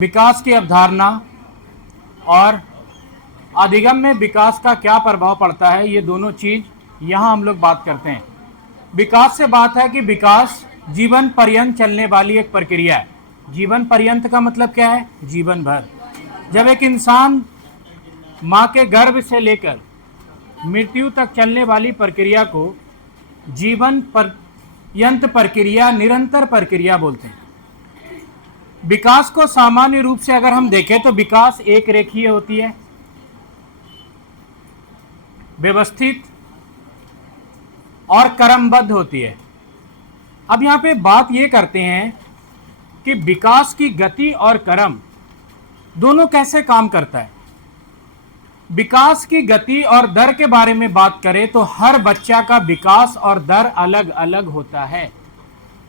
विकास की अवधारणा और अधिगम में विकास का क्या प्रभाव पड़ता है, ये दोनों चीज़ यहाँ हम लोग बात करते हैं। विकास से बात है कि विकास जीवन पर्यंत चलने वाली एक प्रक्रिया है। जीवन पर्यंत का मतलब क्या है? जीवन भर। जब एक इंसान माँ के गर्भ से लेकर मृत्यु तक चलने वाली प्रक्रिया को जीवन पर्यंत प्रक्रिया, निरंतर प्रक्रिया बोलते हैं। विकास को सामान्य रूप से अगर हम देखें तो विकास एक रेखीय होती है, व्यवस्थित और क्रमबद्ध होती है। अब यहाँ पे बात ये करते हैं कि विकास की गति और क्रम दोनों कैसे काम करता है। विकास की गति और दर के बारे में बात करें तो हर बच्चा का विकास और दर अलग अलग होता है।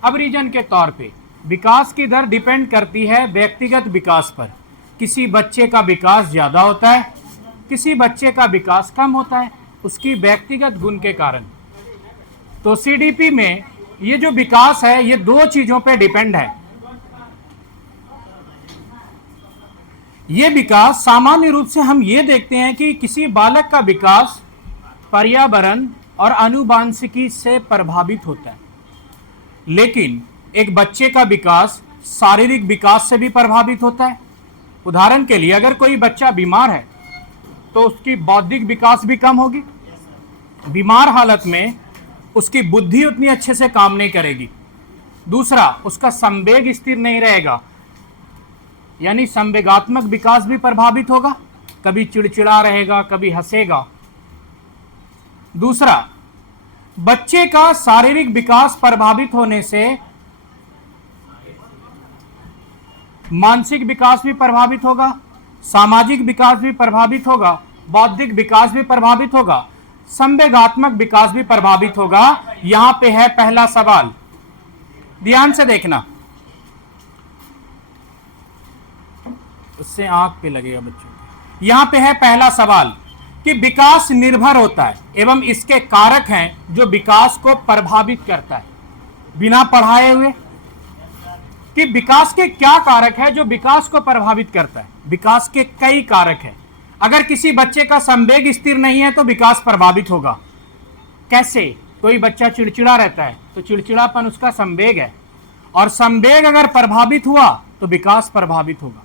अब रीजन के तौर पे विकास की दर डिपेंड करती है व्यक्तिगत विकास पर। किसी बच्चे का विकास ज़्यादा होता है, किसी बच्चे का विकास कम होता है, उसकी व्यक्तिगत गुण के कारण। तो सीडीपी में ये जो विकास है ये दो चीज़ों पे डिपेंड है। ये विकास सामान्य रूप से हम ये देखते हैं कि किसी बालक का विकास पर्यावरण और आनुवांशिकी से प्रभावित होता है, लेकिन एक बच्चे का विकास शारीरिक विकास से भी प्रभावित होता है। उदाहरण के लिए अगर कोई बच्चा बीमार है तो उसकी बौद्धिक विकास भी कम होगी। बीमार हालत में उसकी बुद्धि उतनी अच्छे से काम नहीं करेगी। दूसरा, उसका संवेग स्थिर नहीं रहेगा, यानी संवेगात्मक विकास भी प्रभावित होगा। कभी चिड़चिड़ा रहेगा, कभी हंसेगा। दूसरा, बच्चे का शारीरिक विकास प्रभावित होने से मानसिक विकास भी प्रभावित होगा, सामाजिक विकास भी प्रभावित होगा, बौद्धिक विकास भी प्रभावित होगा, संवेगात्मक विकास भी प्रभावित होगा। यहां पे है पहला सवाल, ध्यान से देखना, उससे आंख पे लगेगा बच्चों को। यहां पे है पहला सवाल कि विकास निर्भर होता है एवं इसके कारक हैं जो विकास को प्रभावित करता है। बिना पढ़ाए हुए कि विकास के क्या कारक है जो विकास को प्रभावित करता है। विकास के कई कारक हैं। अगर किसी बच्चे का संवेग स्थिर नहीं है तो विकास प्रभावित होगा। कैसे? कोई बच्चा चिड़चिड़ा रहता है तो चिड़चिड़ापन उसका संवेग है, और संवेग अगर प्रभावित हुआ तो विकास प्रभावित होगा।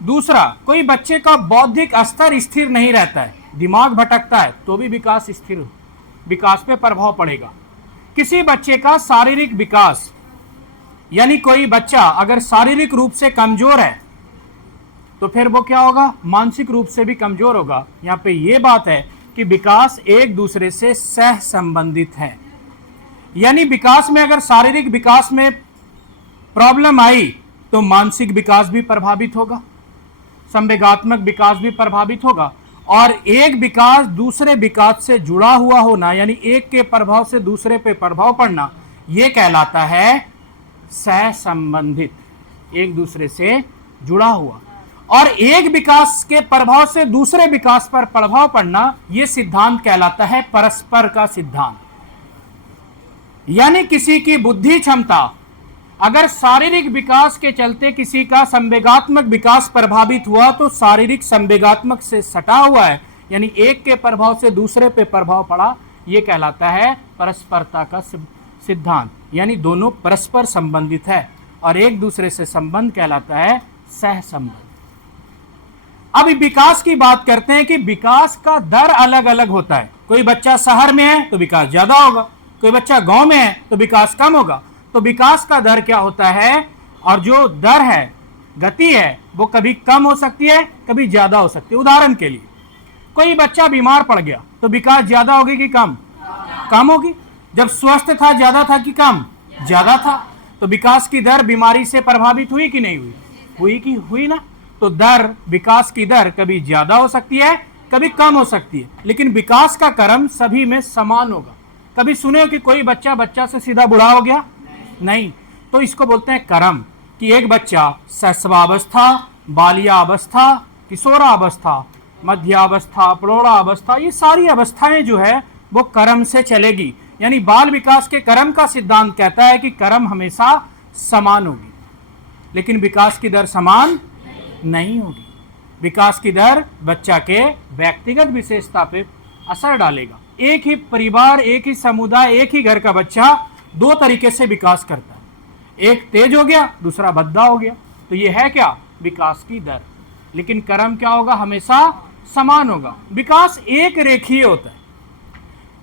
दूसरा, कोई बच्चे का बौद्धिक स्तर स्थिर नहीं रहता है, दिमाग भटकता है, तो भी विकास पे प्रभाव पड़ेगा। किसी बच्चे का शारीरिक विकास, यानी कोई बच्चा अगर शारीरिक रूप से कमजोर है तो फिर वो क्या होगा? मानसिक रूप से भी कमजोर होगा। यहाँ पे ये बात है कि विकास एक दूसरे से सह संबंधित है। यानी विकास में अगर शारीरिक विकास में प्रॉब्लम आई तो मानसिक विकास भी प्रभावित होगा, संवेगात्मक विकास भी प्रभावित होगा, और एक विकास दूसरे विकास से जुड़ा हुआ होना, यानी एक के प्रभाव से दूसरे पे प्रभाव पड़ना, ये कहलाता है सह संबंधित, एक दूसरे से जुड़ा हुआ। और एक विकास के प्रभाव से दूसरे विकास पर प्रभाव पड़ना, यह सिद्धांत कहलाता है परस्पर का सिद्धांत। यानी किसी की बुद्धि क्षमता अगर शारीरिक विकास के चलते किसी का संवेगात्मक विकास प्रभावित हुआ तो शारीरिक संवेगात्मक से सटा हुआ है, यानी एक के प्रभाव से दूसरे पे प्रभाव पड़ा, यह कहलाता है परस्परता का सिद्धांत। यानी दोनों परस्पर संबंधित है और एक दूसरे से संबंध कहलाता है सह संबंध। अब विकास की बात करते हैं कि विकास का दर अलग अलग होता है। कोई बच्चा शहर में है तो विकास ज्यादा होगा, कोई बच्चा गांव में है तो विकास कम होगा। तो विकास का दर क्या होता है, और जो दर है, गति है, वो कभी कम हो सकती है, कभी ज्यादा हो सकती है। उदाहरण के लिए कोई बच्चा बीमार पड़ गया तो विकास ज्यादा होगी कि कम? कम होगी। जब स्वस्थ था ज्यादा था कि कम? ज्यादा था। तो विकास की दर बीमारी से प्रभावित हुई कि नहीं हुई? हुई कि हुई ना। तो दर, विकास की दर कभी ज्यादा हो सकती है, कभी कम हो सकती है, लेकिन विकास का क्रम सभी में समान होगा। कभी सुने हो कि कोई बच्चा से सीधा बूढ़ा हो गया? नहीं। तो इसको बोलते हैं क्रम, कि एक बच्चा शैशवावस्था, बाल्यावस्था, किशोरावस्था, मध्यावस्था, प्रौढ़ावस्था, ये सारी अवस्थाएं जो है वो क्रम से चलेगी। यानी बाल विकास के क्रम का सिद्धांत कहता है कि क्रम हमेशा समान होगी। लेकिन विकास की दर समान नहीं होगी। विकास की दर बच्चा के व्यक्तिगत विशेषता पे असर डालेगा। एक ही परिवार, एक ही समुदाय, एक ही घर का बच्चा दो तरीके से विकास करता है, एक तेज हो गया, दूसरा भद्दा हो गया। तो ये है क्या? विकास की दर। लेकिन क्रम क्या होगा? हमेशा समान होगा। विकास एक रेखीय होता है,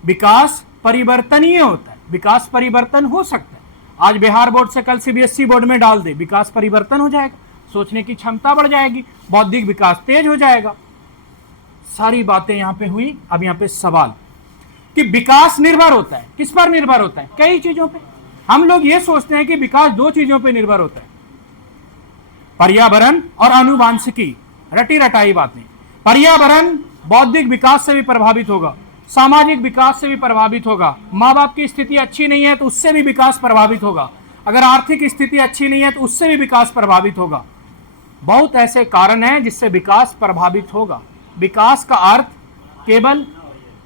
विकास परिवर्तनीय होता है। विकास परिवर्तन हो सकता है, आज बिहार बोर्ड से कल सीबीएसई बोर्ड में डाल दे, विकास परिवर्तन हो जाएगा, सोचने की क्षमता बढ़ जाएगी, बौद्धिक विकास तेज हो जाएगा। सारी बातें यहां पे हुई। अब यहां पे सवाल कि विकास निर्भर होता है, किस पर निर्भर होता है? कई चीजों पे। हम लोग ये सोचते हैं कि विकास दो चीजों पे निर्भर होता है, पर्यावरण और आनुवांशिकी। रटी रटाई बातें। पर्यावरण बौद्धिक विकास से भी प्रभावित होगा, सामाजिक विकास से भी प्रभावित होगा। माँ बाप की स्थिति अच्छी नहीं है तो उससे भी विकास प्रभावित होगा, अगर आर्थिक स्थिति अच्छी नहीं है तो उससे भी विकास प्रभावित होगा। बहुत ऐसे कारण हैं जिससे विकास प्रभावित होगा। विकास का अर्थ केवल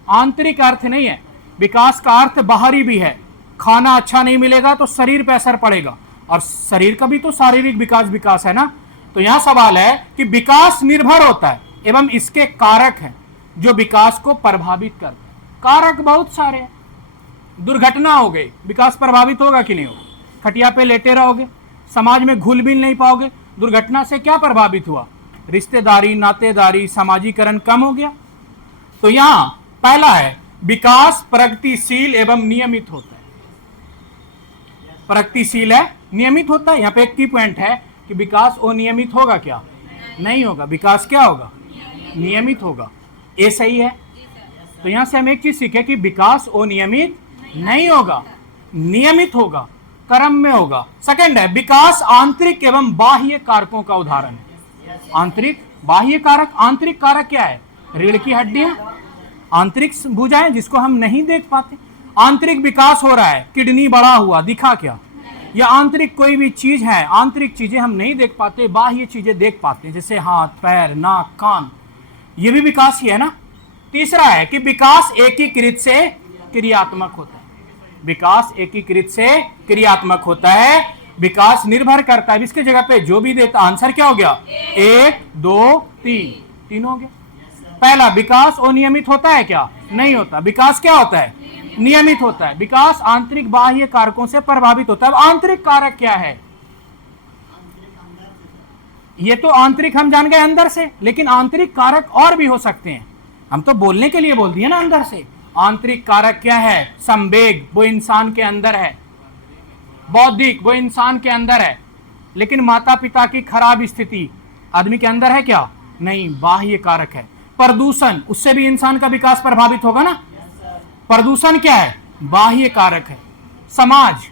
आंतरिक अर्थ नहीं है, विकास का अर्थ बाहरी भी है। खाना अच्छा नहीं मिलेगा तो शरीर पर असर पड़ेगा, और शरीर का भी तो शारीरिक विकास है ना। तो यहां सवाल है कि विकास निर्भर होता है एवं इसके कारक हैं जो विकास को प्रभावित करते हैं। कारक बहुत सारे हैं। दुर्घटना हो गई, विकास प्रभावित होगा कि नहीं होगा? खटिया पे लेटे रहोगे, समाज में घुल मिल नहीं पाओगे। दुर्घटना से क्या प्रभावित हुआ? रिश्तेदारी, नातेदारी, सामाजिकरण कम हो गया। तो यहां पहला है विकास प्रगतिशील एवं नियमित होता है। प्रगतिशील है, नियमित होता है। यहाँ पे एक की पॉइंट है कि विकास अनियमित होगा क्या? नहीं होगा। विकास क्या होगा? नियमित होगा। ये सही है। तो यहां से हम एक चीज सीखे कि विकास अनियमित नहीं होगा, नियमित होगा, क्रम में होगा। सेकंड है विकास आंतरिक एवं बाह्य कारकों का उदाहरण है। आंतरिक, बाह्य कारक। आंतरिक कारक क्या है? रीढ़ की हड्डियां, आंतरिक भुजाएं जिसको हम नहीं देख पाते। आंतरिक विकास हो रहा है, किडनी बड़ा हुआ, दिखा क्या? या आंतरिक कोई भी चीज है, आंतरिक चीजें हम नहीं देख पाते, बाह्य चीजें देख पाते हैं, जैसे हाथ, पैर, नाक, कान, ये भी विकास ही है ना। तीसरा है कि विकास एकीकृत से क्रियात्मक होता है। विकास एकीकृत से क्रियात्मक होता है। विकास निर्भर करता है, इसके जगह पे जो भी देता, आंसर क्या हो गया? 1 2 3, 3 हो गया। पहला, विकास अनियमित होता है क्या? नहीं होता। विकास क्या होता है? नियमित होता है। विकास आंतरिक बाह्य कारकों से प्रभावित होता है। अब आंतरिक कारक क्या है? ये तो आंतरिक हम जान गए अंदर से, लेकिन आंतरिक कारक और भी हो सकते हैं। हम तो बोलने के लिए बोल दिए ना अंदर से। आंतरिक कारक क्या है? संवेग, वो इंसान के अंदर है। बौद्धिक, वो इंसान के अंदर है। लेकिन माता पिता की खराब स्थिति आदमी के अंदर है क्या? नहीं, बाह्य कारक है। प्रदूषण, उससे भी इंसान का विकास प्रभावित होगा ना। प्रदूषण क्या है? बाह्य कारक है। समाज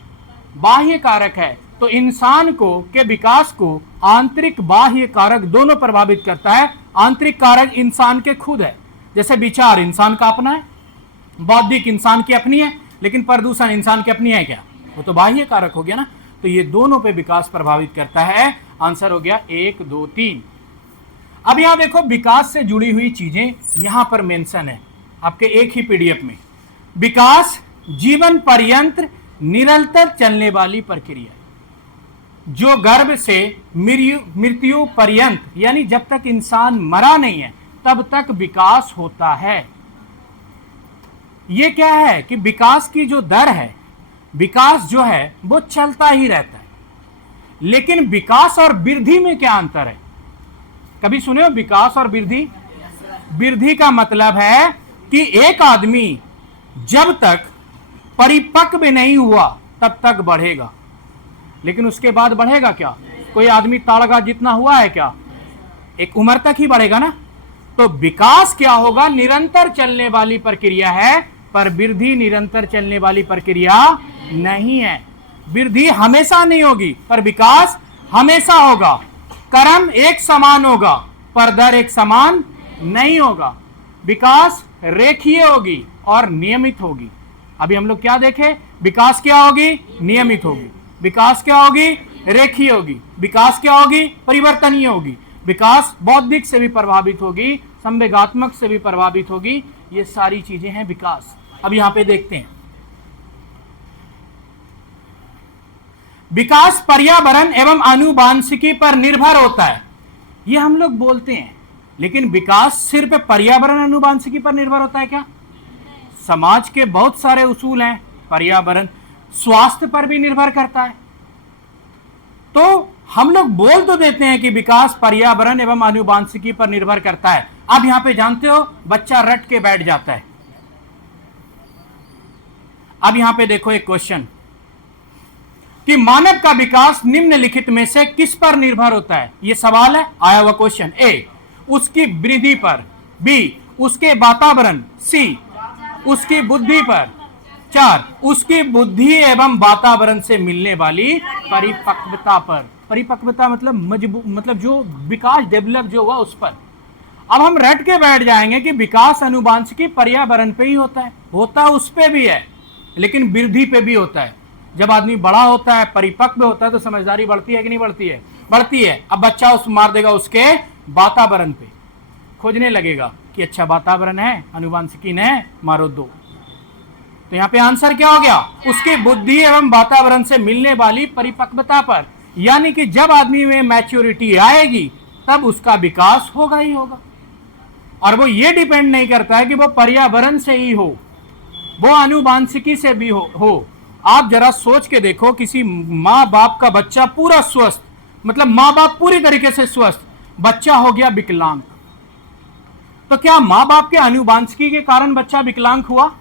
बाह्य कारक है। तो इंसान को के विकास को आंतरिक बाह्य कारक दोनों प्रभावित करता है। आंतरिक कारक इंसान के खुद है, जैसे विचार इंसान का अपना है, बौद्धिक इंसान की अपनी है, लेकिन प्रदूषण इंसान की अपनी है क्या? वो तो बाह्य कारक हो गया ना। तो ये दोनों पे विकास प्रभावित करता है। आंसर हो गया 1 2 3। अब यहां देखो विकास से जुड़ी हुई चीजें यहां पर मेंशन है आपके एक ही पीडीएफ में। विकास जीवन पर्यंत निरंतर चलने वाली प्रक्रिया, जो गर्भ से मृत्यु पर्यंत, यानी जब तक इंसान मरा नहीं है तब तक विकास होता है। यह क्या है कि विकास की जो दर है, विकास जो है वो चलता ही रहता है। लेकिन विकास और वृद्धि में क्या अंतर है? कभी सुने हो विकास और वृद्धि? वृद्धि का मतलब है कि एक आदमी जब तक परिपक्व नहीं हुआ तब तक बढ़ेगा, लेकिन उसके बाद बढ़ेगा क्या? कोई आदमी ताड़गा जितना हुआ है क्या? एक उम्र तक ही बढ़ेगा ना। तो विकास क्या होगा? निरंतर चलने वाली प्रक्रिया है, पर वृद्धि निरंतर चलने वाली प्रक्रिया नहीं है। वृद्धि हमेशा नहीं होगी, पर विकास हमेशा होगा। क्रम एक समान होगा, पर दर एक समान नहीं होगा। विकास रेखीय होगी और नियमित होगी। अभी हम लोग क्या देखें? विकास क्या होगी? नियमित होगी। विकास क्या होगी? रेखीय होगी। विकास क्या होगी? परिवर्तनीय होगी। विकास बौद्धिक से भी प्रभावित होगी, संवेगात्मक से भी प्रभावित होगी। ये सारी चीजें हैं विकास। अब यहां पे देखते हैं विकास पर्यावरण एवं आनुवांशिकी पर निर्भर होता है। ये हम लोग बोलते हैं, लेकिन विकास सिर्फ पर्यावरण आनुवांशिकी पर निर्भर होता है क्या? समाज के बहुत सारे उसूल हैं। पर्यावरण स्वास्थ्य पर भी निर्भर करता है। तो हम लोग बोल तो देते हैं कि विकास पर्यावरण एवं आनुवांशिकी पर निर्भर करता है। अब यहां पे जानते हो बच्चा रट के बैठ जाता है। अब यहां पे देखो एक क्वेश्चन कि मानव का विकास निम्नलिखित में से किस पर निर्भर होता है? यह सवाल है, आया हुआ क्वेश्चन। ए, उसकी वृद्धि पर, बी, उसके वातावरण, सी, उसकी बुद्धि पर, 4, उसकी बुद्धि एवं वातावरण से मिलने वाली परिपक्वता पर। परिपक्वता मतलब जो विकास डेवलप जो हुआ उस पर। अब हम रट के बैठ जाएंगे कि विकास आनुवांशिकी पर्यावरण पे ही होता उस पे भी है, लेकिन वृद्धि पे भी होता है। जब आदमी बड़ा होता है, परिपक्व होता है, तो समझदारी बढ़ती है कि नहीं बढ़ती है? बढ़ती है। अब बच्चा उस मार देगा उसके वातावरण पे, खोजने लगेगा कि अच्छा वातावरण है, आनुवांशिकी ने मारो दो। तो यहां पे आंसर क्या हो गया? उसकी बुद्धि एवं वातावरण से मिलने वाली परिपक्वता पर। यानी कि जब आदमी में मैच्योरिटी आएगी तब उसका विकास होगा ही होगा। और वो ये डिपेंड नहीं करता है कि वो पर्यावरण से ही हो, वो आनुवांशिकी से भी हो। आप जरा सोच के देखो, किसी माँ बाप का बच्चा पूरा स्वस्थ, मतलब माँ बाप पूरी तरीके से स्वस्थ, बच्चा हो गया विकलांग, तो क्या माँ बाप के आनुवांशिकी के कारण बच्चा विकलांग हुआ?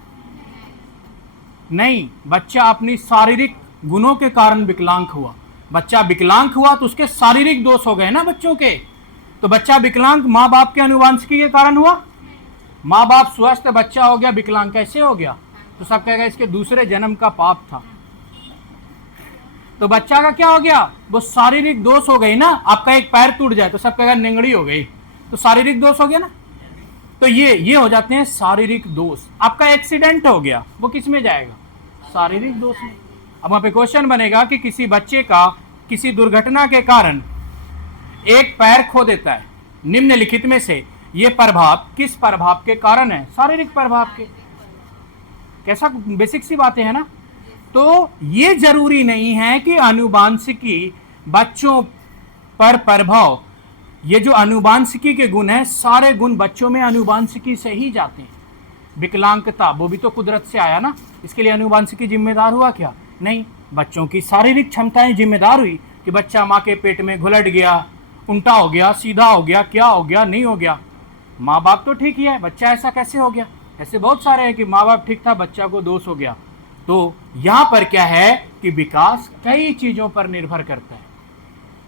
नहीं, बच्चा अपनी शारीरिक गुणों के कारण विकलांग हुआ। बच्चा विकलांग हुआ तो उसके शारीरिक दोष हो गए ना बच्चों के। तो बच्चा विकलांग माँ बाप के आनुवांशिकी के कारण हुआ। माँ बाप स्वस्थ, बच्चा हो गया विकलांग, कैसे हो गया? तो सब कहेगा इसके दूसरे जन्म का पाप था। तो बच्चा का क्या हो गया? वो शारीरिक दोष हो गई ना। आपका एक पैर टूट जाए तो सब कहेगा निंगड़ी हो गई, तो शारीरिक दोष हो गया ना। तो ये हो जाते हैं शारीरिक दोष। आपका एक्सीडेंट हो गया, वो किस में जाएगा? शारीरिक दोष में। अब वहां पे क्वेश्चन बनेगा कि किसी बच्चे का किसी दुर्घटना के कारण एक पैर खो देता है, निम्नलिखित में से ये प्रभाव किस प्रभाव के कारण है? शारीरिक प्रभाव के। कैसा बेसिक सी बातें हैं ना। तो ये जरूरी नहीं है कि आनुवांशिकी बच्चों पर प्रभाव, ये जो आनुवांशिकी के गुण है, सारे गुण बच्चों में आनुवांशिकी से ही जाते हैं। विकलांगता वो भी तो कुदरत से आया ना, इसके लिए आनुवांशिकी जिम्मेदार हुआ क्या? नहीं, बच्चों की शारीरिक क्षमताएं जिम्मेदार हुई कि बच्चा माँ के पेट में घुलट गया, उल्टा हो गया, सीधा हो गया, क्या हो गया, नहीं हो गया। माँ बाप तो ठीक ही है, बच्चा ऐसा कैसे हो गया? ऐसे बहुत सारे हैं कि माँ बाप ठीक था, बच्चा को दोष हो गया। तो यहां पर क्या है कि विकास कई चीजों पर निर्भर करता है।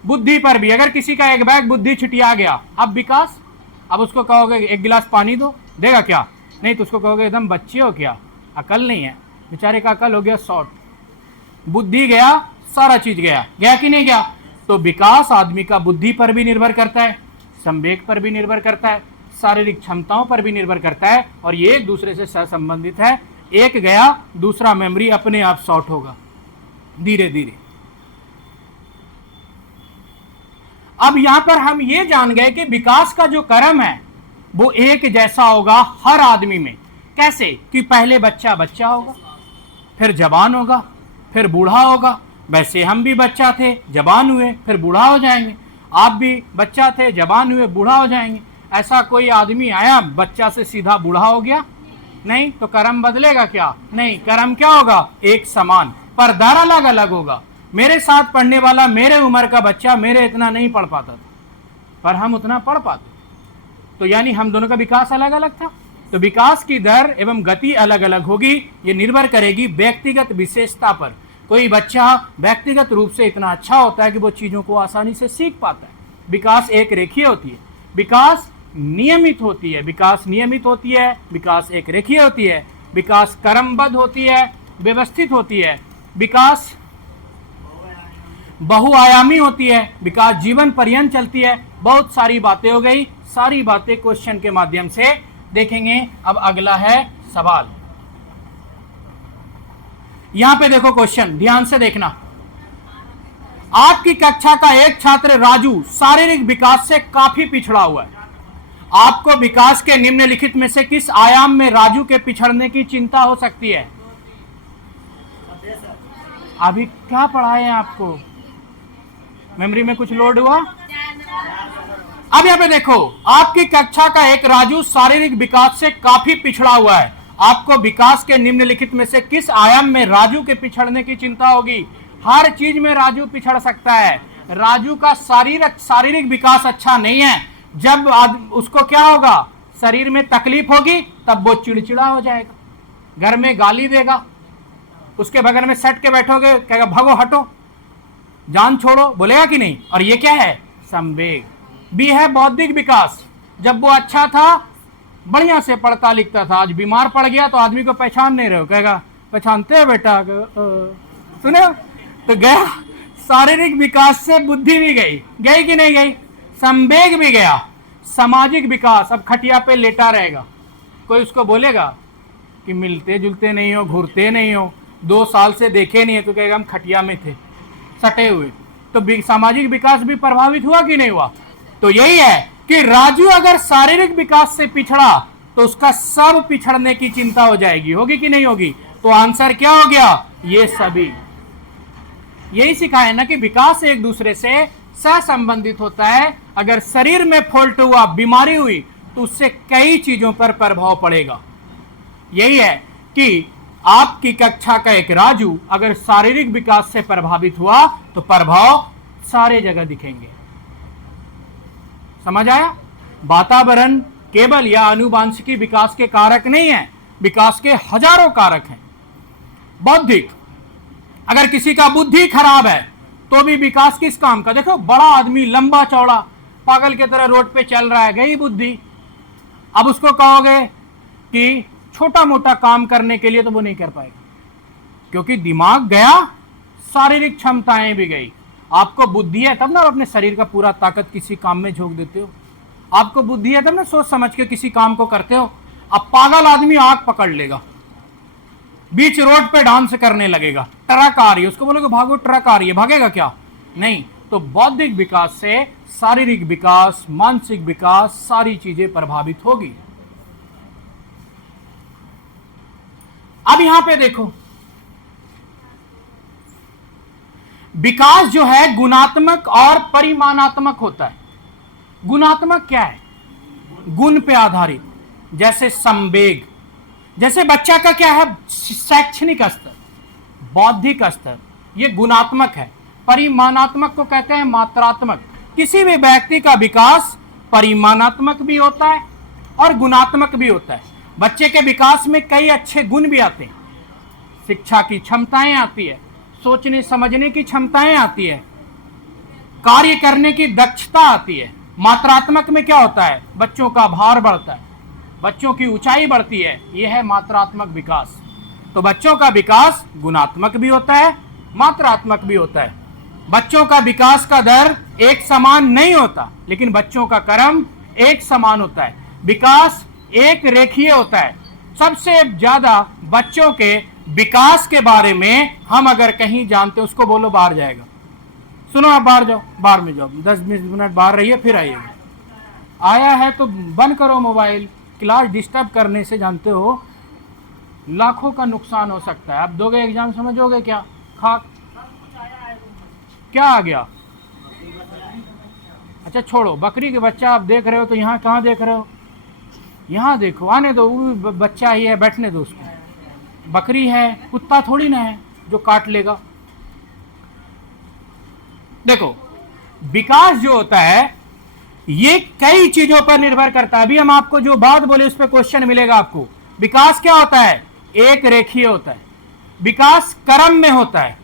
बुद्धि पर भी, अगर किसी का एक बैग बुद्धि छिटिया गया, अब विकास, अब उसको कहोगे एक गिलास पानी दो, देगा क्या? नहीं, तो उसको कहोगे एकदम बच्चे हो क्या, अकल नहीं है। बेचारे का अकल हो गया शॉर्ट, बुद्धि गया, सारा चीज गया, गया कि नहीं गया? तो विकास आदमी का बुद्धि पर भी निर्भर करता है, संवेग पर भी निर्भर करता है, शारीरिक क्षमताओं पर भी निर्भर करता है, और ये एक दूसरे से सहसंबंधित है। एक गया, दूसरा मेमोरी अपने आप शॉर्ट होगा धीरे धीरे। अब यहां पर हम ये जान गए कि विकास का जो क्रम है वो एक जैसा होगा हर आदमी में। कैसे? कि पहले बच्चा बच्चा होगा, फिर जवान होगा, फिर बूढ़ा होगा। वैसे हम भी बच्चा थे, जवान हुए, फिर बूढ़ा हो जाएंगे। आप भी बच्चा थे, जवान हुए, बूढ़ा हो जाएंगे। ऐसा कोई आदमी आया बच्चा से सीधा बूढ़ा हो गया? नहीं। तो क्रम बदलेगा क्या? नहीं, क्रम क्या होगा? एक समान, पर दर अलग अलग होगा। मेरे साथ पढ़ने वाला मेरे उम्र का बच्चा मेरे इतना नहीं पढ़ पाता था, पर हम उतना पढ़ पाते, तो यानी हम दोनों का विकास अलग अलग था। तो विकास की दर एवं गति अलग अलग होगी। ये निर्भर करेगी व्यक्तिगत विशेषता पर। कोई बच्चा व्यक्तिगत रूप से इतना अच्छा होता है कि वो चीजों को आसानी से सीख पाता है। विकास एक रेखीय होती है, विकास नियमित होती है, विकास नियमित होती है, विकास एक रेखीय होती है, विकास क्रमबद्ध होती है, व्यवस्थित होती है, विकास बहुआयामी होती है, विकास जीवन पर्यंत चलती है। बहुत सारी बातें हो गई, सारी बातें क्वेश्चन के माध्यम से देखेंगे। अब अगला है सवाल। यहां पे देखो क्वेश्चन, ध्यान से देखना। आपकी कक्षा का एक छात्र राजू शारीरिक विकास से काफी पिछड़ा हुआ है। आपको विकास के निम्नलिखित में से किस आयाम में राजू के पिछड़ने की चिंता हो सकती है? अभी क्या पढ़ाए हैं आपको? मेमोरी में कुछ लोड हुआ? अब यहाँ पे देखो, आपकी कक्षा का एक राजू शारीरिक विकास से काफी पिछड़ा हुआ है। आपको विकास के निम्नलिखित में से किस आयाम में राजू के पिछड़ने की चिंता होगी? हर चीज में राजू पिछड़ सकता है। राजू का शारीरिक विकास अच्छा नहीं है। जब उसको क्या होगा, शरीर में तकलीफ होगी, तब वो चिड़चिड़ा हो जाएगा, घर में गाली देगा, उसके बगल में सट के बैठोगे, कहेगा भागो हटो, जान छोड़ो, बोलेगा कि नहीं? और ये क्या है? संवेग। भी है बौद्धिक विकास। जब वो अच्छा था, बढ़िया से पढ़ता लिखता था, आज बीमार पड़ गया तो आदमी को पहचान नहीं रहे हो, कहेगा पहचानते हो बेटा? सुने? तो गया शारीरिक विकास से बुद्धि भी गई कि नहीं गई? संवेग भी गया। सामाजिक विकास, अब खटिया पे लेटा रहेगा, कोई उसको बोलेगा कि मिलते जुलते नहीं हो, घूरते नहीं हो, 2 साल से देखे नहीं है, तो कहेगा हम खटिया में थे सटे हुए। तो सामाजिक विकास भी प्रभावित हुआ कि नहीं हुआ? तो यही है कि राजू अगर शारीरिक विकास से पिछड़ा तो उसका सब पिछड़ने की चिंता हो जाएगी। होगी कि नहीं होगी? तो आंसर क्या हो गया? ये सभी। यही सिखाया ना कि विकास एक दूसरे से सहसंबंधित होता है। अगर शरीर में फॉल्ट हुआ, बीमारी हुई, तो उससे कई चीजों पर प्रभाव पड़ेगा। यही है कि आपकी कक्षा का एक राजू अगर शारीरिक विकास से प्रभावित हुआ तो प्रभाव सारे जगह दिखेंगे। समझ आया? वातावरण केवल या आनुवांशिकी विकास के कारक नहीं है, विकास के हजारों कारक हैं। बौद्धिक, अगर किसी का बुद्धि खराब है तो भी विकास किस काम का? देखो, बड़ा आदमी लंबा चौड़ा पागल की तरह रोड पे चल रहा है, गई बुद्धि। अब उसको कहोगे कि छोटा मोटा काम करने के लिए, तो वो नहीं कर पाएगा, क्योंकि दिमाग गया, शारीरिक क्षमताएं भी गई। आपको बुद्धि है तब ना अपने शरीर का पूरा ताकत किसी काम में झोंक देते हो। आपको बुद्धि है तब ना सोच समझ के किसी काम को करते हो। अब पागल आदमी आग पकड़ लेगा, बीच रोड पे डांस करने लगेगा, ट्रक आ रही है, उसको बोलोगे भागो, ट्रक आ रही है, भागेगा क्या? नहीं। तो बौद्धिक विकास से शारीरिक विकास, मानसिक विकास, सारी चीजें प्रभावित होगी। अब यहां पे देखो, विकास जो है गुणात्मक और परिमाणात्मक होता है। गुणात्मक क्या है? गुण पे आधारित, जैसे संवेग, जैसे बच्चा का क्या है? शैक्षणिक स्तर, बौद्धिक स्तर, ये गुणात्मक है। परिमाणात्मक को कहते हैं मात्रात्मक। किसी भी व्यक्ति का विकास परिमाणात्मक भी होता है और गुणात्मक भी होता है। बच्चे के विकास में कई अच्छे गुण भी आते हैं, शिक्षा की क्षमताएं आती है, सोचने समझने की क्षमताएं आती है, कार्य करने की दक्षता आती है। मात्रात्मक में क्या होता है? बच्चों का भार बढ़ता है, बच्चों की ऊंचाई बढ़ती है, यह है मात्रात्मक विकास। तो बच्चों का विकास गुणात्मक भी होता है, मात्रात्मक भी होता है। बच्चों का विकास का दर एक समान नहीं होता, लेकिन बच्चों का क्रम एक समान होता है। विकास एक रेखीय होता है। सबसे ज्यादा बच्चों के विकास के बारे में हम अगर कहीं जानते, उसको बोलो बाहर जाएगा। सुनो, आप बाहर जाओ, बाहर में जाओ, 10-20 मिनट बाहर रहिए, फिर आइएगा। आया है तो बंद करो मोबाइल। क्लास डिस्टर्ब करने से जानते हो लाखों का नुकसान हो सकता है। आप दोगे एग्जाम, समझोगे क्या? खाक क्या आ गया? अच्छा छोड़ो, बकरी के बच्चा आप देख रहे हो, तो यहाँ कहाँ देख रहे हो? यहाँ देखो, आने दो, वो बच्चा ही है, बैठने दो उसको। बकरी है, कुत्ता थोड़ी ना है जो काट लेगा। देखो, विकास जो होता है ये कई चीजों पर निर्भर करता है। अभी हम आपको जो बात बोले उस पर क्वेश्चन मिलेगा आपको। विकास क्या होता है? एक रेखीय होता है। विकास क्रम में होता है,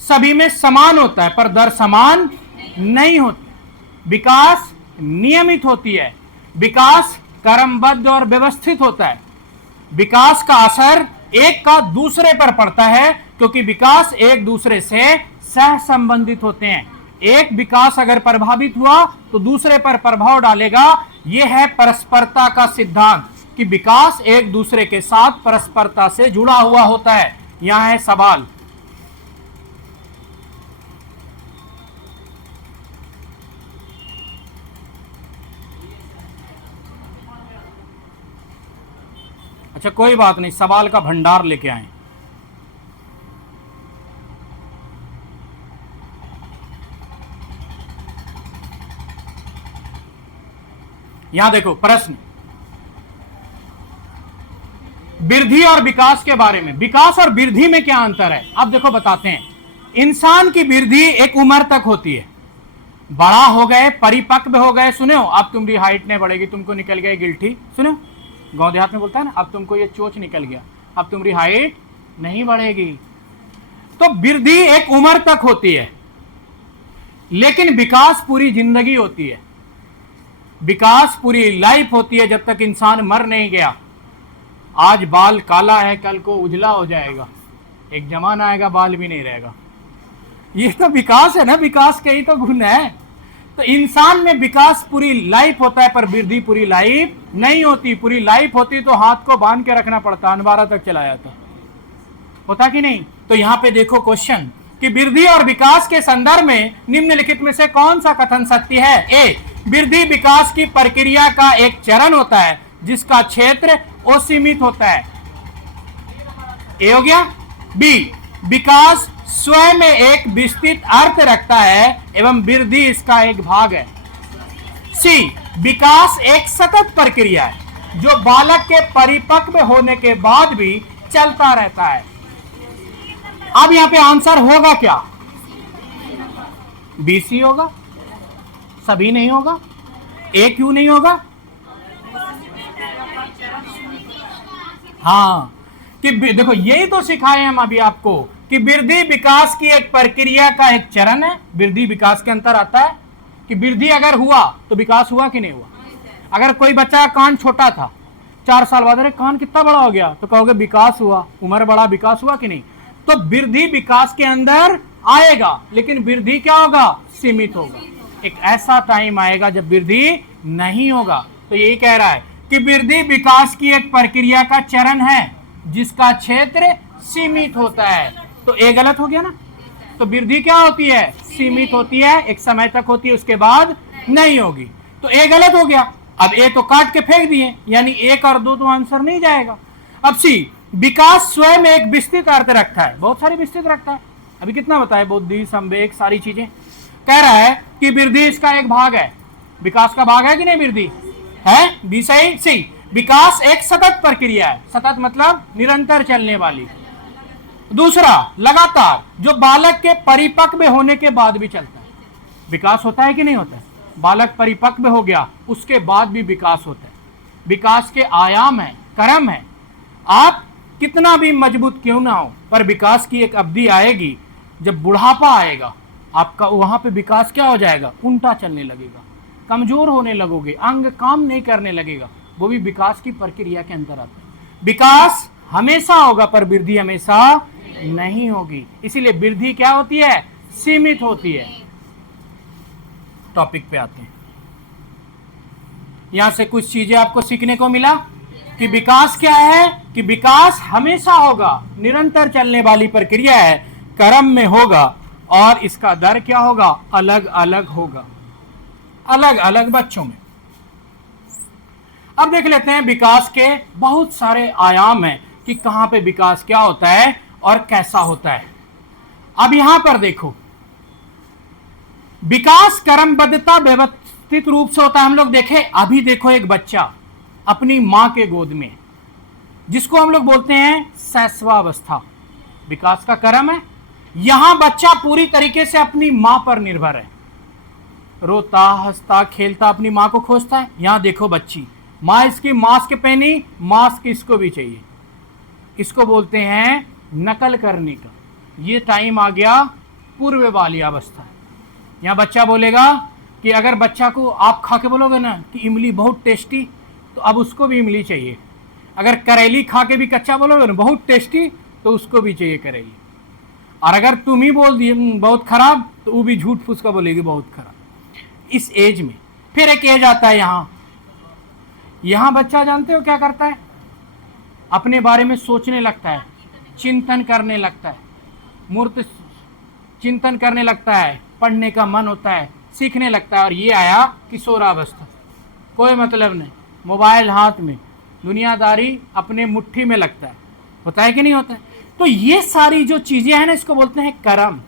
सभी में समान होता है, पर दर समान नहीं होती। विकास नियमित होती है, विकास क्रमबद्ध और व्यवस्थित होता है। विकास का असर एक का दूसरे पर पड़ता है, क्योंकि विकास एक दूसरे से सह संबंधित होते हैं। एक विकास अगर प्रभावित हुआ तो दूसरे पर प्रभाव डालेगा। यह है परस्परता का सिद्धांत, कि विकास एक दूसरे के साथ परस्परता से जुड़ा हुआ होता है। यहां है सवाल, अच्छा कोई बात नहीं, सवाल का भंडार लेके आए। यहां देखो प्रश्न, वृद्धि और विकास के बारे में। विकास और वृद्धि में क्या अंतर है? अब देखो बताते हैं। इंसान की वृद्धि एक उम्र तक होती है, बड़ा हो गए, परिपक्व हो गए, सुनो अब तुम्हारी हाइट नहीं बढ़ेगी, तुमको निकल गया गिल्टी, सुनो गांव देहात में बोलता है ना, अब तुमको ये चोच निकल गया, अब तुम्हारी हाइट नहीं बढ़ेगी। तो वृद्धि एक उम्र तक होती है, लेकिन विकास पूरी जिंदगी होती है, विकास पूरी लाइफ होती है, जब तक इंसान मर नहीं गया। आज बाल काला है, कल को उजला हो जाएगा, एक जमाना आएगा बाल भी नहीं रहेगा। ये तो विकास है ना, विकास के ही तो गुण है। तो इंसान में विकास पूरी लाइफ होता है, पर वृद्धि पूरी लाइफ नहीं होती। पूरी लाइफ होती तो हाथ को बांध के रखना पड़ता, अनबारा तक चला जाता, होता कि नहीं? तो यहां पे देखो क्वेश्चन कि वृद्धि और विकास के संदर्भ में निम्नलिखित में से कौन सा कथन सत्य है? ए, वृद्धि विकास की प्रक्रिया का एक चरण होता है जिसका क्षेत्र असीमित होता है। ए हो गया। बी, विकास स्वयं में एक विस्तृत अर्थ रखता है एवं वृद्धि इसका एक भाग है। सी, विकास एक सतत प्रक्रिया है जो बालक के परिपक्व होने के बाद भी चलता रहता है। अब यहां पे आंसर होगा क्या? बीसी होगा, सभी नहीं होगा। ए क्यों नहीं होगा? हाँ, कि देखो यही तो सिखाए हम अभी आपको कि वृद्धि विकास की एक प्रक्रिया का एक चरण है। वृद्धि विकास के अंतर आता है कि वृद्धि अगर हुआ तो विकास हुआ कि नहीं हुआ। अगर कोई बच्चा का कान छोटा था, 4 साल बाद अरे कान कितना बड़ा हो गया, तो कहोगे विकास हुआ, उम्र बड़ा, विकास हुआ कि नहीं। तो वृद्धि विकास के अंदर आएगा, लेकिन वृद्धि क्या होगा? सीमित होगा। एक ऐसा टाइम आएगा जब वृद्धि नहीं होगा। तो यही कह रहा है कि वृद्धि विकास की एक प्रक्रिया का चरण है जिसका क्षेत्र सीमित होता है। तो ए गलत हो गया ना। तो वृद्धि क्या होती है? सीमित होती है, एक समय तक होती है, उसके बाद नहीं होगी। तो ए गलत हो गया। अब ए तो काट के फेंक दिए, यानी 1 और 2 तो आंसर नहीं जाएगा। अब सी, विकास स्वयं एक विस्तृत अर्थ रखता है, बहुत सारी विस्तृत रखता है। अभी कितना बताए? बुद्धि, संवेग, सारी चीजें। कह रहा है कि वृद्धि इसका एक भाग है। विकास का भाग है कि नहीं वृद्धि? है। बी सही। सी, विकास एक सतत प्रक्रिया है। सतत मतलब निरंतर चलने वाली। दूसरा, लगातार, जो बालक के परिपक्व होने के बाद भी चलता है। विकास होता है कि नहीं होता है? बालक परिपक्व हो गया, उसके बाद भी विकास होता है। विकास के आयाम है, क्रम है। आप कितना भी मजबूत क्यों ना हो, पर विकास की एक अवधि आएगी जब बुढ़ापा आएगा, आपका वहां पे विकास क्या हो जाएगा? उल्टा चलने लगेगा, कमजोर होने लगोगे, अंग काम नहीं करने लगेगा। वो भी विकास की प्रक्रिया के अंदर आता है। विकास हमेशा होगा, पर वृद्धि हमेशा नहीं होगी। इसीलिए वृद्धि क्या होती है? सीमित होती है। टॉपिक पे आते हैं। यहां से कुछ चीजें आपको सीखने को मिला कि विकास क्या है, कि विकास हमेशा होगा, निरंतर चलने वाली प्रक्रिया है, क्रम में होगा, और इसका दर क्या होगा? अलग अलग होगा, अलग अलग बच्चों में। अब देख लेते हैं विकास के बहुत सारे आयाम हैं कि कहां पे विकास क्या होता है और कैसा होता है। अब यहां पर देखो, विकास क्रमबद्धता व्यवस्थित रूप से होता है। हम लोग देखे अभी, देखो एक बच्चा अपनी मां के गोद में, जिसको हम लोग बोलते हैं शैशवावस्था, विकास का क्रम है। यहां बच्चा पूरी तरीके से अपनी मां पर निर्भर है, रोता, हंसता, खेलता, अपनी मां को खोजता है। यहां देखो बच्ची, मां इसकी मास्क पहनी, मास्क इसको भी चाहिए। इसको बोलते हैं नकल करने का। ये टाइम आ गया पूर्व वाली अवस्था। यहां बच्चा बोलेगा कि अगर बच्चा को आप खा के बोलोगे ना कि इमली बहुत टेस्टी, तो अब उसको भी इमली चाहिए। अगर करेली खा के भी कच्चा बोलोगे ना बहुत टेस्टी, तो उसको भी चाहिए करेली। और अगर तुम ही बोल दिए बहुत खराब, तो वो भी झूठ फूस का बोलेगी बहुत खराब। इस एज में फिर एक एज आता है यहां बच्चा जानते हो क्या करता है? अपने बारे में सोचने लगता है, चिंतन करने लगता है, मूर्त चिंतन करने लगता है, पढ़ने का मन होता है, सीखने लगता है। और ये आया किशोरावस्था, कोई मतलब नहीं, मोबाइल हाथ में, दुनियादारी अपने मुट्ठी में लगता है। होता है कि नहीं होता है? तो ये सारी जो चीजें हैं ना, इसको बोलते हैं कर्म।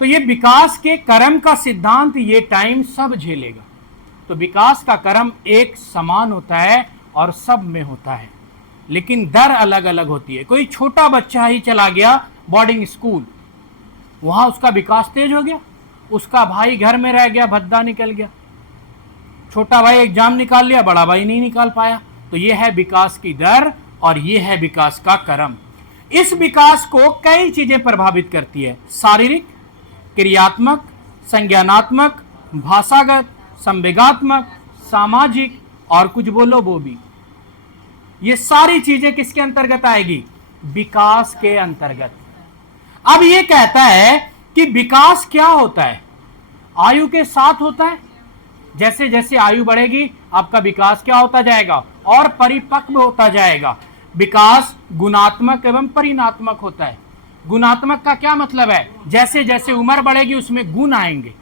तो ये विकास के कर्म का सिद्धांत ये टाइम सब झेलेगा। तो विकास का क्रम एक समान होता है और सब में होता है, लेकिन दर अलग अलग होती है। कोई छोटा बच्चा ही चला गया बोर्डिंग स्कूल, वहां उसका विकास तेज हो गया, उसका भाई घर में रह गया, भद्दा निकल गया, छोटा भाई एग्जाम निकाल लिया, बड़ा भाई नहीं निकाल पाया। तो यह है विकास की दर और यह है विकास का क्रम। इस विकास को कई चीजें प्रभावित करती है, शारीरिक, क्रियात्मक, संज्ञानात्मक, भाषागत, संवेगात्मक, सामाजिक और कुछ बोलो वो भी। ये सारी चीजें किसके अंतर्गत आएगी? विकास के अंतर्गत। अब ये कहता है कि विकास क्या होता है? आयु के साथ होता है। जैसे जैसे आयु बढ़ेगी आपका विकास क्या होता जाएगा? और परिपक्व होता जाएगा। विकास गुणात्मक एवं परिणात्मक होता है। गुणात्मक का क्या मतलब है? जैसे जैसे उम्र बढ़ेगी उसमें गुण आएंगे।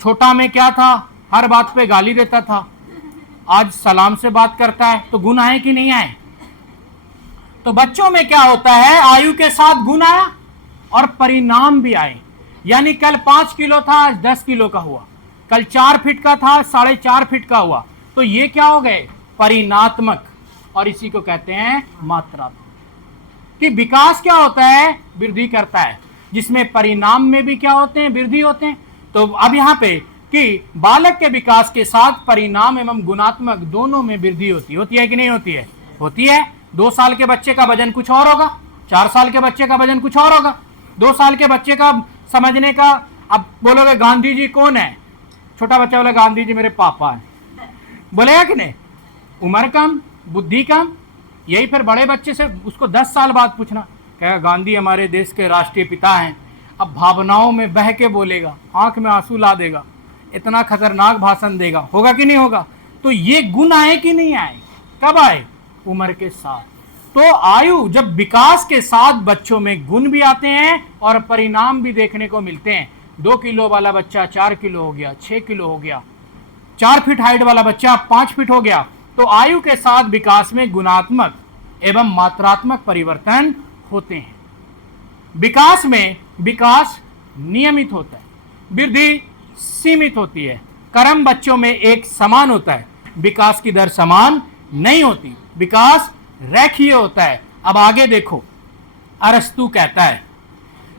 छोटा में क्या था? हर बात पे गाली देता था, आज सलाम से बात करता है, तो गुण आए कि नहीं आए? तो बच्चों में क्या होता है? आयु के साथ गुण आया और परिणाम भी आए। यानी कल 5 किलो था, आज 10 किलो का हुआ, कल 4 फीट का था, 4.5 फीट का हुआ। तो ये क्या हो गए? परिणात्मक। और इसी को कहते हैं मात्रात्मक। कि विकास क्या होता है? वृद्धि करता है, जिसमें परिणाम में भी क्या होते हैं? वृद्धि होते हैं। तो अब यहाँ पे कि बालक के विकास के साथ परिणाम एवं गुणात्मक दोनों में वृद्धि होती है कि नहीं होती है? होती है। 2 साल के बच्चे का वजन कुछ और होगा, 4 साल के बच्चे का वजन कुछ और होगा। 2 साल के बच्चे का समझने का, अब बोलोगे गांधी जी कौन है? छोटा बच्चा बोले गांधी जी मेरे पापा है, बोलेगा कि नहीं? उम्र कम, बुद्धि कम। यही फिर बड़े बच्चे से उसको 10 साल बाद पूछना, कहेगा गांधी हमारे देश के राष्ट्रीय पिता हैं। अब भावनाओं में बह के बोलेगा, आंख में आंसू ला देगा, इतना खतरनाक भाषण देगा। होगा कि नहीं होगा? तो ये गुण आए कि नहीं आए? कब आए? उम्र के साथ। तो आयु जब विकास के साथ बच्चों में गुण भी आते हैं और परिणाम भी देखने को मिलते हैं। 2 किलो वाला बच्चा 4 किलो हो गया, 6 किलो हो गया, 4 फीट हाइट वाला बच्चा 5 फीट हो गया। तो आयु के साथ विकास में गुणात्मक एवं मात्रात्मक परिवर्तन होते हैं। विकास में विकास नियमित होता है, वृद्धि सीमित होती है। क्रम बच्चों में एक समान होता है, विकास की दर समान नहीं होती, विकास रेखीय होता है। अब आगे देखो, अरस्तु कहता है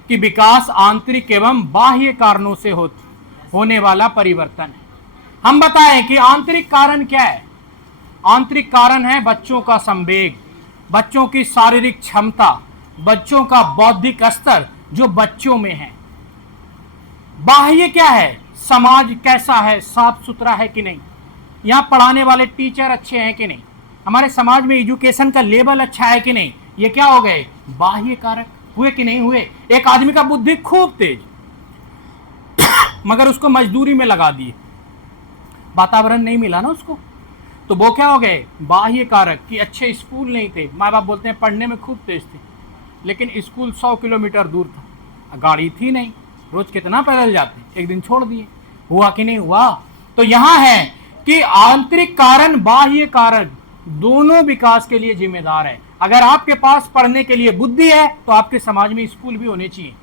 कि विकास आंतरिक एवं बाह्य कारणों से होने वाला परिवर्तन है। हम बताएं कि आंतरिक कारण क्या है? आंतरिक कारण है बच्चों का संवेग, बच्चों की शारीरिक क्षमता, बच्चों का बौद्धिक स्तर जो बच्चों में है। बाह्य क्या है? समाज कैसा है, साफ सुथरा है कि नहीं, यहाँ पढ़ाने वाले टीचर अच्छे हैं कि नहीं, हमारे समाज में एजुकेशन का लेवल अच्छा है कि नहीं। ये क्या हो गए? बाह्य कारक। हुए कि नहीं हुए? एक आदमी का बुद्धि खूब तेज, मगर उसको मजदूरी में लगा दिए, वातावरण नहीं मिला ना उसको, तो वो क्या हो गए? बाह्य कारक। कि अच्छे स्कूल नहीं थे, माँ बाप बोलते हैं पढ़ने में खूब तेज थे, लेकिन स्कूल 100 किलोमीटर दूर था, गाड़ी थी नहीं, रोज कितना पैदल जाते, एक दिन छोड़ दिए। हुआ कि नहीं हुआ? तो यहां है कि आंतरिक कारण बाह्य कारण दोनों विकास के लिए जिम्मेदार है। अगर आपके पास पढ़ने के लिए बुद्धि है तो आपके समाज में स्कूल भी होने चाहिए।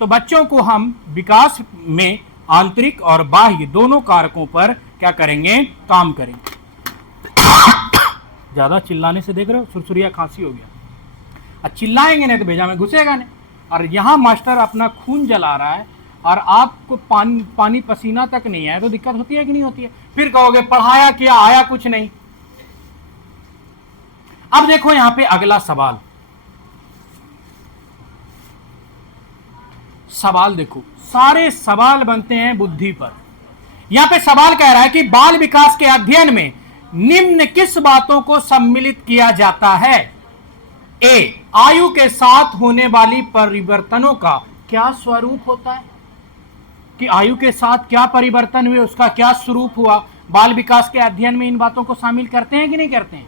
तो बच्चों को हम विकास में आंतरिक और बाह्य दोनों कारकों पर क्या करेंगे? काम करेंगे। ज्यादा चिल्लाने से देख रहे हो सुरसुरिया खांसी हो गया। अब चिल्लाएंगे नहीं तो भेजा में घुसेगा नहीं। और यहाँ मास्टर अपना खून जला रहा है और आपको पानी पसीना तक नहीं आया तो दिक्कत होती है कि नहीं होती है? फिर कहोगे पढ़ाया किया, आया कुछ नहीं। अब देखो यहां पे अगला सवाल, सवाल देखो, सारे सवाल बनते हैं बुद्धि पर। यहां पे सवाल कह रहा है कि बाल विकास के अध्ययन में निम्न किस बातों को सम्मिलित किया जाता है? ए, आयु के साथ होने वाली परिवर्तनों का क्या स्वरूप होता है, कि आयु के साथ क्या परिवर्तन हुए, उसका क्या स्वरूप हुआ। बाल विकास के अध्ययन में इन बातों को शामिल करते हैं कि नहीं करते हैं?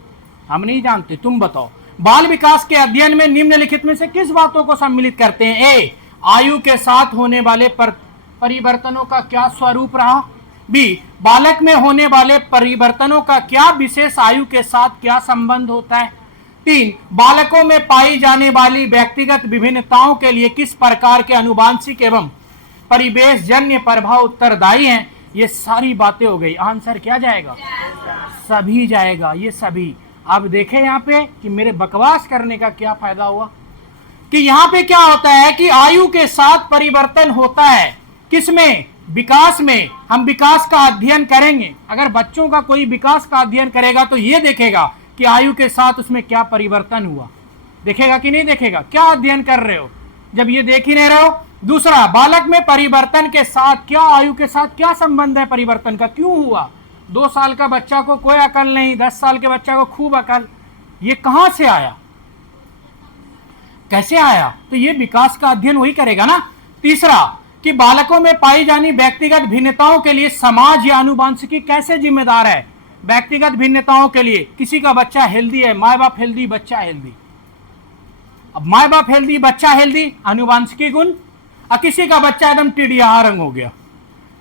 हम नहीं जानते, तुम बताओ। बाल विकास के अध्ययन में निम्नलिखित में से किस बातों को सम्मिलित करते हैं? ए, आयु के साथ होने वाले परिवर्तनों का क्या स्वरूप रहा। बी, बालक में होने वाले परिवर्तनों का क्या विशेष आयु के साथ क्या संबंध होता है। 3, बालकों में पाई जाने वाली व्यक्तिगत विभिन्नताओं के लिए किस प्रकार के आनुवांशिक एवं परिवेश जन्य प्रभाव उत्तरदायी हैं। ये सारी बातें हो गई, आंसर क्या जाएगा? सभी जाएगा, ये सभी। अब देखें यहाँ पे कि मेरे बकवास करने का क्या फायदा हुआ, कि यहाँ पे क्या होता है कि आयु के साथ परिवर्तन होता है। किसमें? विकास में। हम विकास का अध्ययन करेंगे, अगर बच्चों का कोई विकास का अध्ययन करेगा तो ये देखेगा कि आयु के साथ उसमें क्या परिवर्तन हुआ। देखेगा कि नहीं देखेगा? क्या अध्ययन कर रहे हो जब ये देख ही नहीं रहे हो? दूसरा, बालक में परिवर्तन के साथ क्या, आयु के साथ क्या संबंध है परिवर्तन का? क्यों हुआ? 2 साल का बच्चा को कोई अकल नहीं, 10 साल के बच्चा को खूब अकल। ये कहां से आया, कैसे आया? तो ये विकास का अध्ययन वही करेगा ना। तीसरा, कि बालकों में पाई जानी व्यक्तिगत भिन्नताओं के लिए समाज या आनुवंशिकी कैसे जिम्मेदार है? व्यक्तिगत भिन्नताओं के लिए, किसी का बच्चा हेल्दी है, माँ बाप हेल्दी, बच्चा हेल्दी। अब माँ बाप हेल्दी, बच्चा हेल्दी, आनुवंशिकी गुण। और किसी का बच्चा एकदम टिडिया रंग हो गया,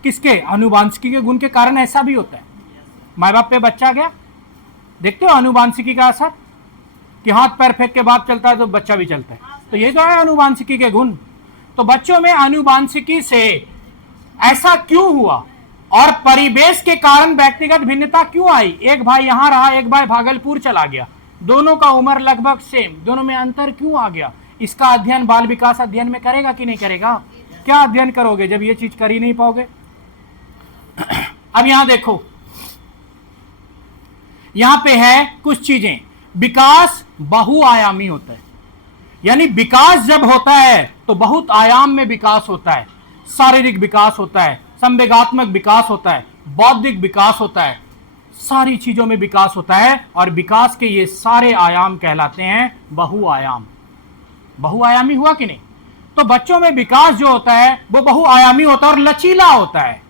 किसके? आनुवंशिकी के गुण के कारण ऐसा भी होता है। माँ बाप पे बच्चा गया, देखते हो आनुवंशिकी का असर, कि हाथ पैर फेंक के बाप चलता है तो बच्चा भी चलता है। तो ये तो है आनुवंशिकी के गुण। तो बच्चों में आनुवंशिकी से ऐसा क्यों हुआ, और परिवेश के कारण व्यक्तिगत भिन्नता क्यों आई? एक भाई यहां रहा, एक भाई भागलपुर चला गया, दोनों का उम्र लगभग सेम, दोनों में अंतर क्यों आ गया? इसका अध्ययन बाल विकास अध्ययन में करेगा कि नहीं करेगा? क्या अध्ययन करोगे जब ये चीज कर ही नहीं पाओगे? अब यहां देखो, यहां पे है कुछ चीजें। विकास बहुआयामी होता है, यानी विकास जब होता है तो बहुत आयाम में विकास होता है। शारीरिक विकास होता है, संवेगात्मक विकास होता है, बौद्धिक विकास होता है, सारी चीजों में विकास होता है। और विकास के ये सारे आयाम कहलाते हैं बहुआयाम। बहुआयामी हुआ कि नहीं? तो बच्चों में विकास जो होता है वो बहुआयामी होता है और लचीला होता है।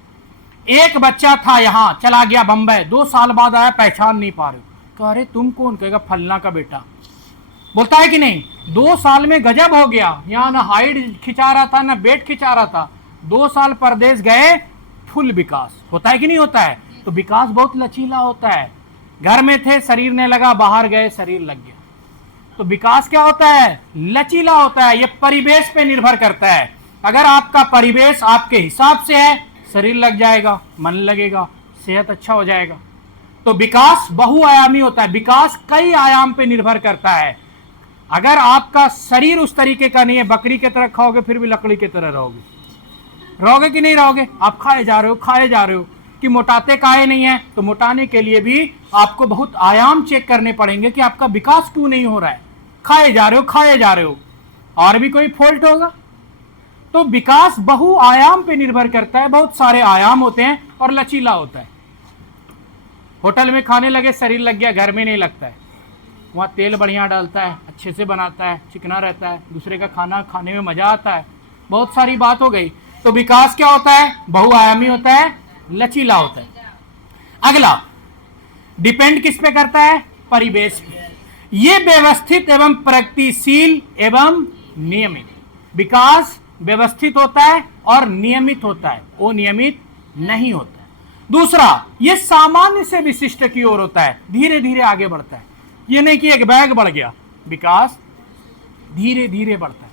एक बच्चा था यहां, चला गया बंबई, 2 साल बाद आया, पहचान नहीं पा रहे हो, कह रहे तुम कौन? कहेगा फलना का बेटा। बोलता है कि नहीं? 2 साल में गजब हो गया, यहाँ ना हाइट खिंचा रहा था ना वेट खिंचा रहा था, 2 साल परदेश गए, फुल विकास होता है कि नहीं होता है? तो विकास बहुत लचीला होता है। घर में थे, शरीर ने लगा, बाहर गए, शरीर लग गया। तो विकास क्या होता है? लचीला होता है। ये परिवेश पे निर्भर करता है। अगर आपका परिवेश आपके हिसाब से है, शरीर लग जाएगा, मन लगेगा, सेहत अच्छा हो जाएगा। तो विकास बहुआयामी होता है, विकास कई आयाम पे निर्भर करता है। अगर आपका शरीर उस तरीके का नहीं है, बकरी की तरह खाओगे फिर भी लकड़ी की तरह रहोगे कि नहीं रहोगे? आप खाए जा रहे हो कि मोटाते काहे नहीं है? तो मोटाने के लिए भी आपको बहुत आयाम चेक करने पड़ेंगे कि आपका विकास क्यों नहीं हो रहा है। खाए जा रहे हो, और भी कोई फॉल्ट होगा। तो विकास बहुआयाम पे निर्भर करता है, बहुत सारे आयाम होते हैं और लचीला होता है। होटल में खाने लगे, शरीर लग गया, घर में नहीं लगता है। वहाँ तेल बढ़िया डालता है, अच्छे से बनाता है, चिकना रहता है, दूसरे का खाना खाने में मजा आता है, बहुत सारी बात हो गई। तो विकास क्या होता है? बहुआयामी होता है, लचीला होता है। अगला, डिपेंड किस पे करता है? परिवेश पे। ये व्यवस्थित एवं प्रगतिशील एवं नियमित। विकास व्यवस्थित होता है और नियमित होता है, वो नियमित नहीं होता है। दूसरा, ये सामान्य से विशिष्ट की ओर होता है, धीरे धीरे आगे बढ़ता है। ये नहीं कि एक बैग बढ़ गया, विकास धीरे धीरे बढ़ता है।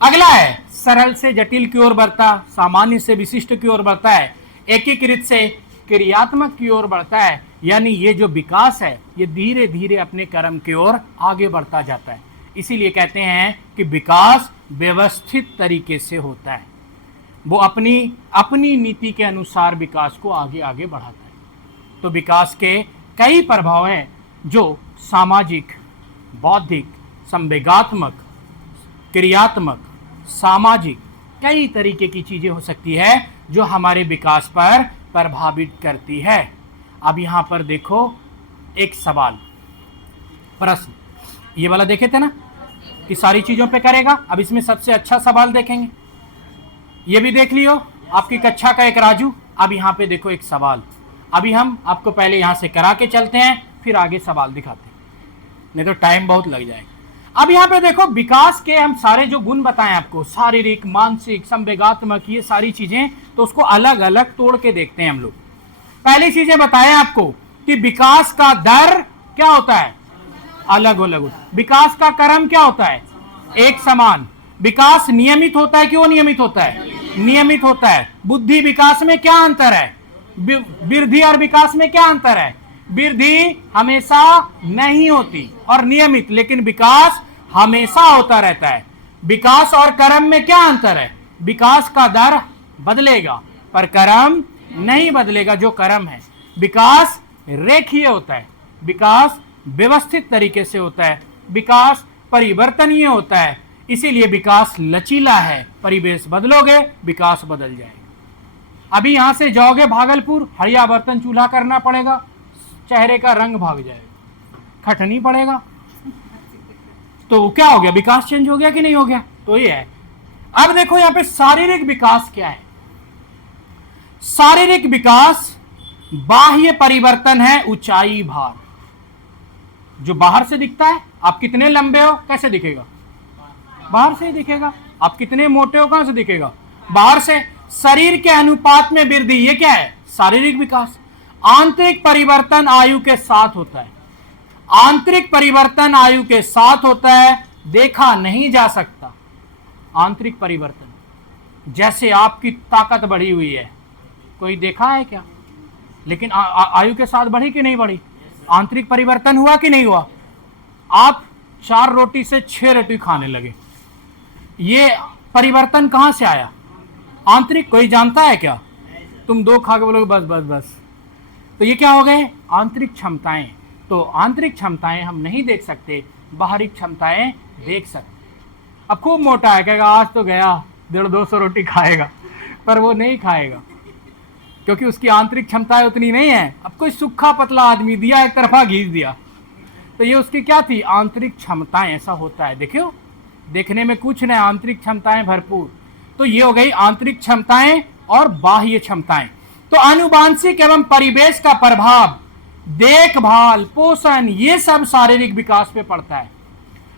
अगला है सरल से जटिल की ओर बढ़ता, सामान्य से विशिष्ट की ओर बढ़ता है, एकीकृत से क्रियात्मक की ओर बढ़ता है। यानी ये जो विकास है ये धीरे धीरे अपने कर्म की ओर आगे बढ़ता जाता है। इसीलिए कहते हैं कि विकास व्यवस्थित तरीके से होता है, वो अपनी नीति के अनुसार विकास को आगे आगे बढ़ाता है। तो विकास के कई प्रभाव हैं जो सामाजिक, बौद्धिक, संवेगात्मक, क्रियात्मक, सामाजिक, कई तरीके की चीजें हो सकती है जो हमारे विकास पर प्रभावित करती है। अब यहां पर देखो एक सवाल, प्रश्न, ये वाला देखे थे ना कि सारी चीजों पे करेगा। अब इसमें सबसे अच्छा सवाल देखेंगे, ये भी देख लियो, आपकी कक्षा का एक राजू। अब यहाँ पे देखो एक सवाल, अभी हम आपको पहले यहाँ से करा के चलते हैं, फिर आगे सवाल दिखाते हैं, नहीं तो टाइम बहुत लग जाएगा। अब यहाँ पे देखो विकास के हम सारे जो गुण बताएं आपको, शारीरिक, मानसिक, संवेगात्मक, ये सारी चीजें, तो उसको अलग अलग तोड़ के देखते हैं हम लोग। पहली चीजें बताएं आपको कि विकास का दर क्या होता है? अलग अलग होता है। विकास का क्रम क्या होता है? एक समान। विकास नियमित होता है कि अनियमित होता है? नियमित होता है। बुद्धि विकास में क्या अंतर है? वृद्धि और विकास में क्या अंतर है? वृद्धि हमेशा नहीं होती और नियमित, लेकिन विकास हमेशा होता रहता है। विकास और क्रम में क्या अंतर है? विकास का दर बदलेगा पर क्रम नहीं बदलेगा। जो क्रम है, विकास रेखीय होता है, विकास व्यवस्थित तरीके से होता है, विकास परिवर्तनीय होता है, इसीलिए विकास लचीला है। परिवेश बदलोगे विकास बदल जाएगा। अभी यहां से जाओगे भागलपुर, हड़िया बर्तन चूल्हा करना पड़ेगा, चेहरे का रंग भाग जाएगा, खटनी पड़ेगा, तो क्या हो गया? विकास चेंज हो गया कि नहीं हो गया? तो ये है। अब देखो यहां पे शारीरिक विकास क्या है। शारीरिक विकास बाह्य परिवर्तन है, ऊंचाई, भार, जो बाहर से दिखता है। आप कितने लंबे हो कैसे दिखेगा? बाहर से ही दिखेगा। आप कितने मोटे हो कहां से दिखेगा? बाहर से। शरीर के अनुपात में वृद्धि, ये क्या है? शारीरिक विकास। आंतरिक परिवर्तन आयु के साथ होता है। आंतरिक परिवर्तन आयु के साथ होता है, देखा नहीं जा सकता। आंतरिक परिवर्तन, जैसे आपकी ताकत बढ़ी हुई है, कोई देखा है क्या? लेकिन आयु के साथ बढ़ी कि नहीं बढ़ी? आंतरिक परिवर्तन हुआ कि नहीं हुआ? आप 4 रोटी से 6 रोटी खाने लगे, ये परिवर्तन कहां से आया? आंतरिक। कोई जानता है क्या? तुम 2 खा के बोलोगे बस बस बस, तो ये क्या हो गए? आंतरिक क्षमताएं। तो आंतरिक क्षमताएं हम नहीं देख सकते, बाहरी क्षमताएं देख सकते। अब खूब मोटा है, कहेगा आज तो गया 150-200 रोटी खाएगा, पर वो नहीं खाएगा क्योंकि उसकी आंतरिक क्षमताएं उतनी नहीं है। अब कोई सूखा पतला आदमी दिया, एक तरफा घींच दिया, तो ये उसकी क्या थी? आंतरिक क्षमताएं। ऐसा होता है, देखियो, देखने में कुछ नहीं, आंतरिक क्षमताएं भरपूर। तो ये हो गई आंतरिक क्षमताएं और बाह्य क्षमताएं। तो आनुवांशिक एवं परिवेश का प्रभाव, देखभाल, पोषण, ये सब शारीरिक विकास पे पड़ता है।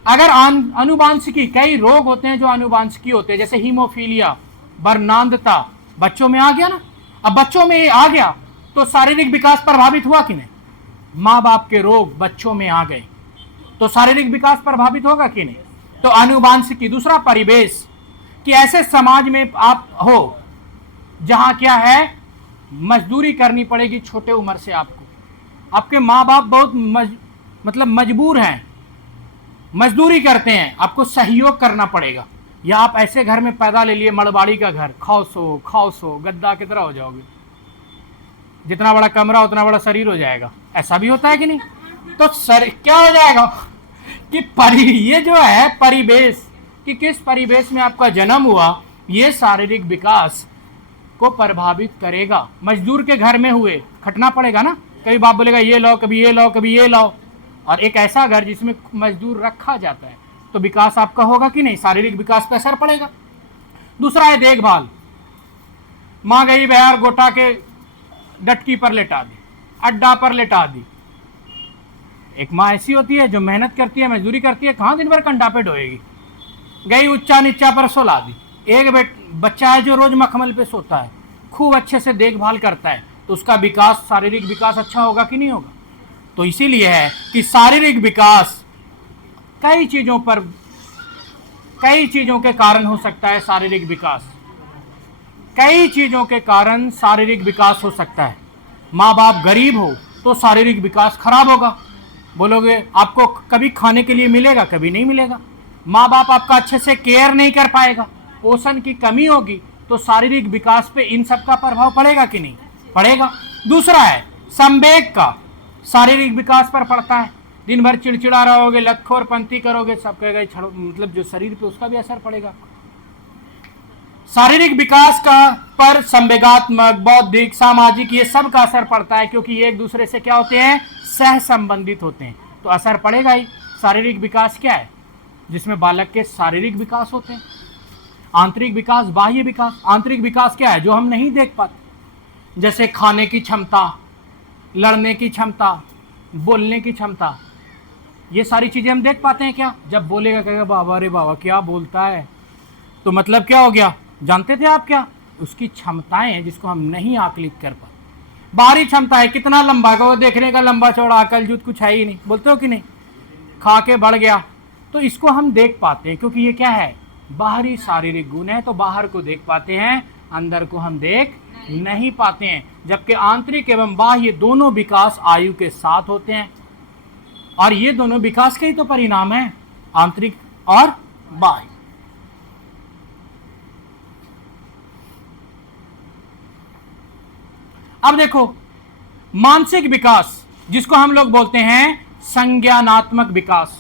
अगर आनुवांशिकी, कई रोग होते हैं जो आनुवांशिकी होते हैं, जैसे हीमोफीलिया, वर्णांधता, बच्चों में आ गया ना। अब बच्चों में आ गया तो शारीरिक विकास प्रभावित हुआ कि नहीं? माँ बाप के रोग बच्चों में आ गए तो शारीरिक विकास प्रभावित होगा कि नहीं? तो आनुवांशिकी। दूसरा परिवेश, कि ऐसे समाज में आप हो जहां क्या है? मजदूरी करनी पड़ेगी छोटे उम्र से आपको, आपके माँ बाप बहुत मतलब मजबूर हैं, मजदूरी करते हैं, आपको सहयोग करना पड़ेगा। या आप ऐसे घर में पैदा ले लिए, मड़वाड़ी का घर, खाओ सो गद्दा की तरह हो जाओगे, जितना बड़ा कमरा उतना बड़ा शरीर हो जाएगा। ऐसा भी होता है कि नहीं? तो क्या हो जाएगा कि ये जो है परिवेश, कि किस परिवेश में आपका जन्म हुआ, ये शारीरिक विकास को प्रभावित करेगा। मजदूर के घर में हुए, खटना पड़ेगा ना, कभी बाप बोलेगा ये लाओ, कभी ये लाओ, कभी ये लाओ। और एक ऐसा घर जिसमें मजदूर रखा जाता है, तो विकास आपका होगा कि नहीं? शारीरिक विकास पर असर पड़ेगा। दूसरा है देखभाल। माँ गई बहर, गोटा के डटकी पर लेटा दी, अड्डा पर लेटा दी। एक माँ ऐसी होती है जो मेहनत करती है, मजदूरी करती है, कहाँ दिन भर कंडा पे ढोएगी। गई ऊंचा नीचा पर सोला दी। एक बच्चा है जो रोज मखमल पे सोता है, खूब अच्छे से देखभाल करता है, तो उसका विकास, शारीरिक विकास अच्छा होगा कि नहीं होगा? तो इसीलिए है कि शारीरिक विकास कई चीजों के कारण हो सकता है। शारीरिक विकास कई चीजों के कारण शारीरिक विकास हो सकता है। माँ बाप गरीब हो तो शारीरिक विकास खराब होगा। बोलोगे आपको कभी खाने के लिए मिलेगा? कभी नहीं मिलेगा। माँ बाप आपका अच्छे से केयर नहीं कर पाएगा, पोषण की कमी होगी, तो शारीरिक विकास पे इन सब का प्रभाव पड़ेगा कि नहीं? पड़ेगा। दूसरा है संवेग का, शारीरिक विकास पर पड़ता है। दिन भर चिड़चिड़ा रहोगे, लतखोरपंती करोगे, सब कहेगा छड़ो, मतलब जो शरीर पे उसका भी असर पड़ेगा। शारीरिक विकास का पर संवेगात्मक, बौद्धिक, सामाजिक, ये सब का असर पड़ता है, क्योंकि ये एक दूसरे से क्या होते हैं? सह संबंधित होते हैं, तो असर पड़ेगा ही। शारीरिक विकास क्या है? जिसमें बालक के शारीरिक विकास होते हैं। आंतरिक विकास, बाह्य विकास। आंतरिक विकास क्या है? जो हम नहीं देख पाते, जैसे खाने की क्षमता, लड़ने की क्षमता, बोलने की क्षमता, ये सारी चीजें हम देख पाते हैं क्या? जब बोलेगा कहेगा बाबा रे बाबा क्या बोलता है, तो मतलब क्या हो गया? जानते थे आप क्या? उसकी क्षमताएं हैं जिसको हम नहीं आकलित कर पाते। बाहरी क्षमता है, कितना लंबा है, वो देखने का लंबा चौड़ा, अकल जूत कुछ है ही नहीं, बोलते हो कि नहीं? खा के बढ़ गया, तो इसको हम देख पाते हैं, क्योंकि ये क्या है? बाहरी शारीरिक गुण है, तो बाहर को देख पाते हैं, अंदर को हम देख नहीं पाते हैं, जबकि आंतरिक एवं बाह्य दोनों विकास आयु के साथ होते हैं। और ये दोनों विकास के ही तो परिणाम है, आंतरिक और बाह्य। अब देखो, मानसिक विकास जिसको हम लोग बोलते हैं संज्ञानात्मक विकास।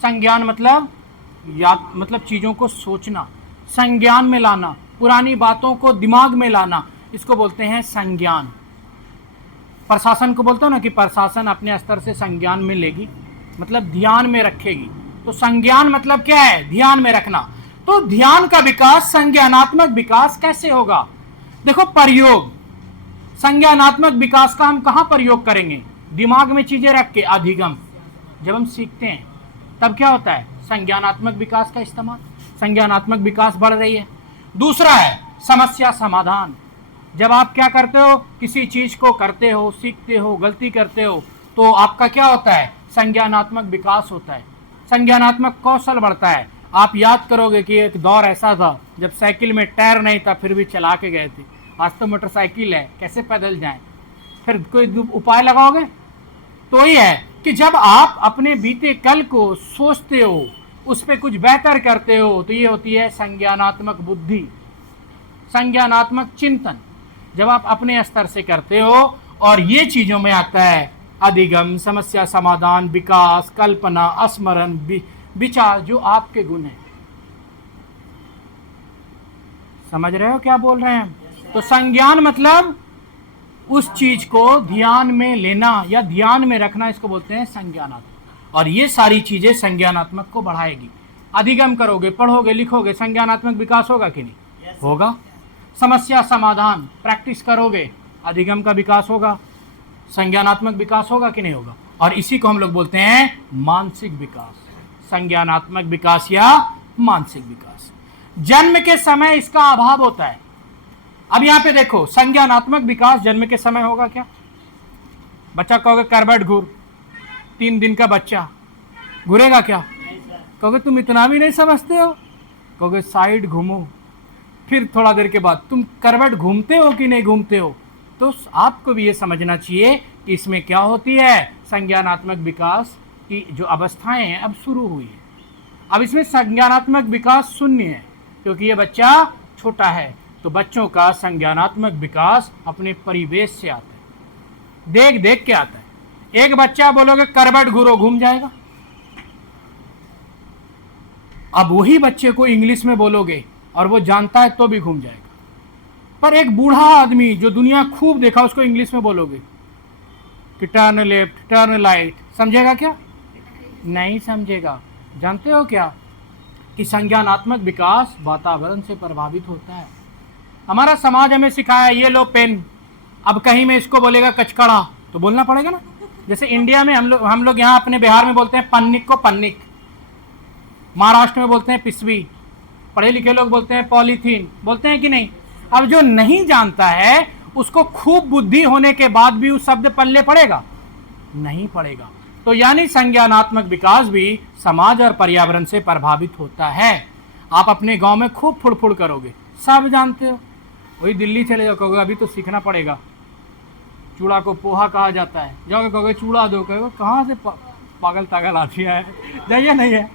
संज्ञान मतलब चीजों को सोचना, संज्ञान में लाना, पुरानी बातों को दिमाग में लाना, इसको बोलते हैं संज्ञान। प्रशासन को बोलते हो ना कि प्रशासन अपने स्तर से संज्ञान में लेगी, मतलब ध्यान में रखेगी। तो संज्ञान मतलब क्या है? ध्यान में रखना। तो ध्यान का विकास, संज्ञानात्मक विकास कैसे होगा? देखो, प्रयोग संज्ञानात्मक विकास का हम कहां प्रयोग करेंगे? दिमाग में चीजें रख के, अधिगम। जब हम सीखते हैं तब क्या होता है? संज्ञानात्मक विकास का इस्तेमाल, संज्ञानात्मक विकास बढ़ रही है। दूसरा है समस्या समाधान। जब आप क्या करते हो? किसी चीज को करते हो, सीखते हो, गलती करते हो, तो आपका क्या होता है? संज्ञानात्मक विकास होता है, संज्ञानात्मक कौशल बढ़ता है। आप याद करोगे कि एक दौर ऐसा था जब साइकिल में टायर नहीं था, फिर भी चला के गए थे। आज तो मोटरसाइकिल है, कैसे पैदल जाएं? फिर कोई उपाय लगाओगे? तो ये है कि जब आप अपने बीते कल को सोचते हो, उस पर कुछ बेहतर करते हो, तो ये होती है संज्ञानात्मक बुद्धि, संज्ञानात्मक चिंतन। जब आप अपने स्तर से करते हो, और ये चीजों में आता है अधिगम, समस्या समाधान, विकास, कल्पना, स्मरण, विचार, जो आपके गुण हैं। समझ रहे हो क्या बोल रहे हैं? तो संज्ञान मतलब उस चीज को ध्यान में लेना या ध्यान में रखना, इसको बोलते हैं संज्ञानात्मक। और ये सारी चीजें संज्ञानात्मक को बढ़ाएगी। अधिगम करोगे, पढ़ोगे, लिखोगे, संज्ञानात्मक विकास होगा कि नहीं? होगा। समस्या समाधान प्रैक्टिस करोगे, अधिगम का विकास होगा, संज्ञानात्मक विकास होगा कि नहीं होगा? और इसी को हम लोग बोलते हैं मानसिक विकास, संज्ञानात्मक विकास या मानसिक विकास। जन्म के समय इसका अभाव होता है। अब यहां पे देखो, संज्ञानात्मक विकास जन्म के समय होगा क्या? बच्चा कहोगे करबट घूर, 3 दिन का बच्चा घूरेगा क्या? कहोगे तुम इतना भी नहीं समझते हो? कहोगे साइड घूमो। फिर थोड़ा देर के बाद तुम करबट घूमते हो कि नहीं घूमते हो? तो आपको भी ये समझना चाहिए कि इसमें क्या होती है? संज्ञानात्मक विकास की जो अवस्थाएं हैं अब शुरू हुई है। अब इसमें संज्ञानात्मक विकास शून्य है, क्योंकि ये बच्चा छोटा है। तो बच्चों का संज्ञानात्मक विकास अपने परिवेश से आता है, देख देख के आता है। एक बच्चा बोलोगे करबट घूरो, घूम जाएगा। अब वही बच्चे को इंग्लिश में बोलोगे और वो जानता है तो भी घूम जाएगा। पर एक बूढ़ा आदमी जो दुनिया खूब देखा, उसको इंग्लिश में बोलोगे कि टर्न लेफ्ट, टर्न राइट, समझेगा क्या? नहीं समझेगा। जानते हो क्या कि संज्ञानात्मक विकास वातावरण से प्रभावित होता है। हमारा समाज हमें सिखाया ये लो पेन, अब कहीं में इसको बोलेगा कचकड़ा तो बोलना पड़ेगा ना। जैसे इंडिया में हम लोग यहाँ अपने बिहार में बोलते हैं पन्निक को पन्निक, महाराष्ट्र में बोलते हैं पिसवी, पढ़े लिखे लोग बोलते हैं पॉलीथीन, बोलते हैं कि नहीं? अब जो नहीं जानता है उसको खूब बुद्धि होने के बाद भी उस शब्द पल्ले पड़ेगा? नहीं पड़ेगा। तो यानी संज्ञानात्मक विकास भी समाज और पर्यावरण से प्रभावित होता है। आप अपने गांव में खूब फुड़फुड़ करोगे, सब जानते हो, वही दिल्ली चले जाओ, कहोगे अभी तो सीखना पड़ेगा, चूड़ा को पोहा कहा जाता है, जाओगे कहोगे चूड़ा दो, कहोगे कहाँ से पागल तागल आती है, जाइए नहीं है।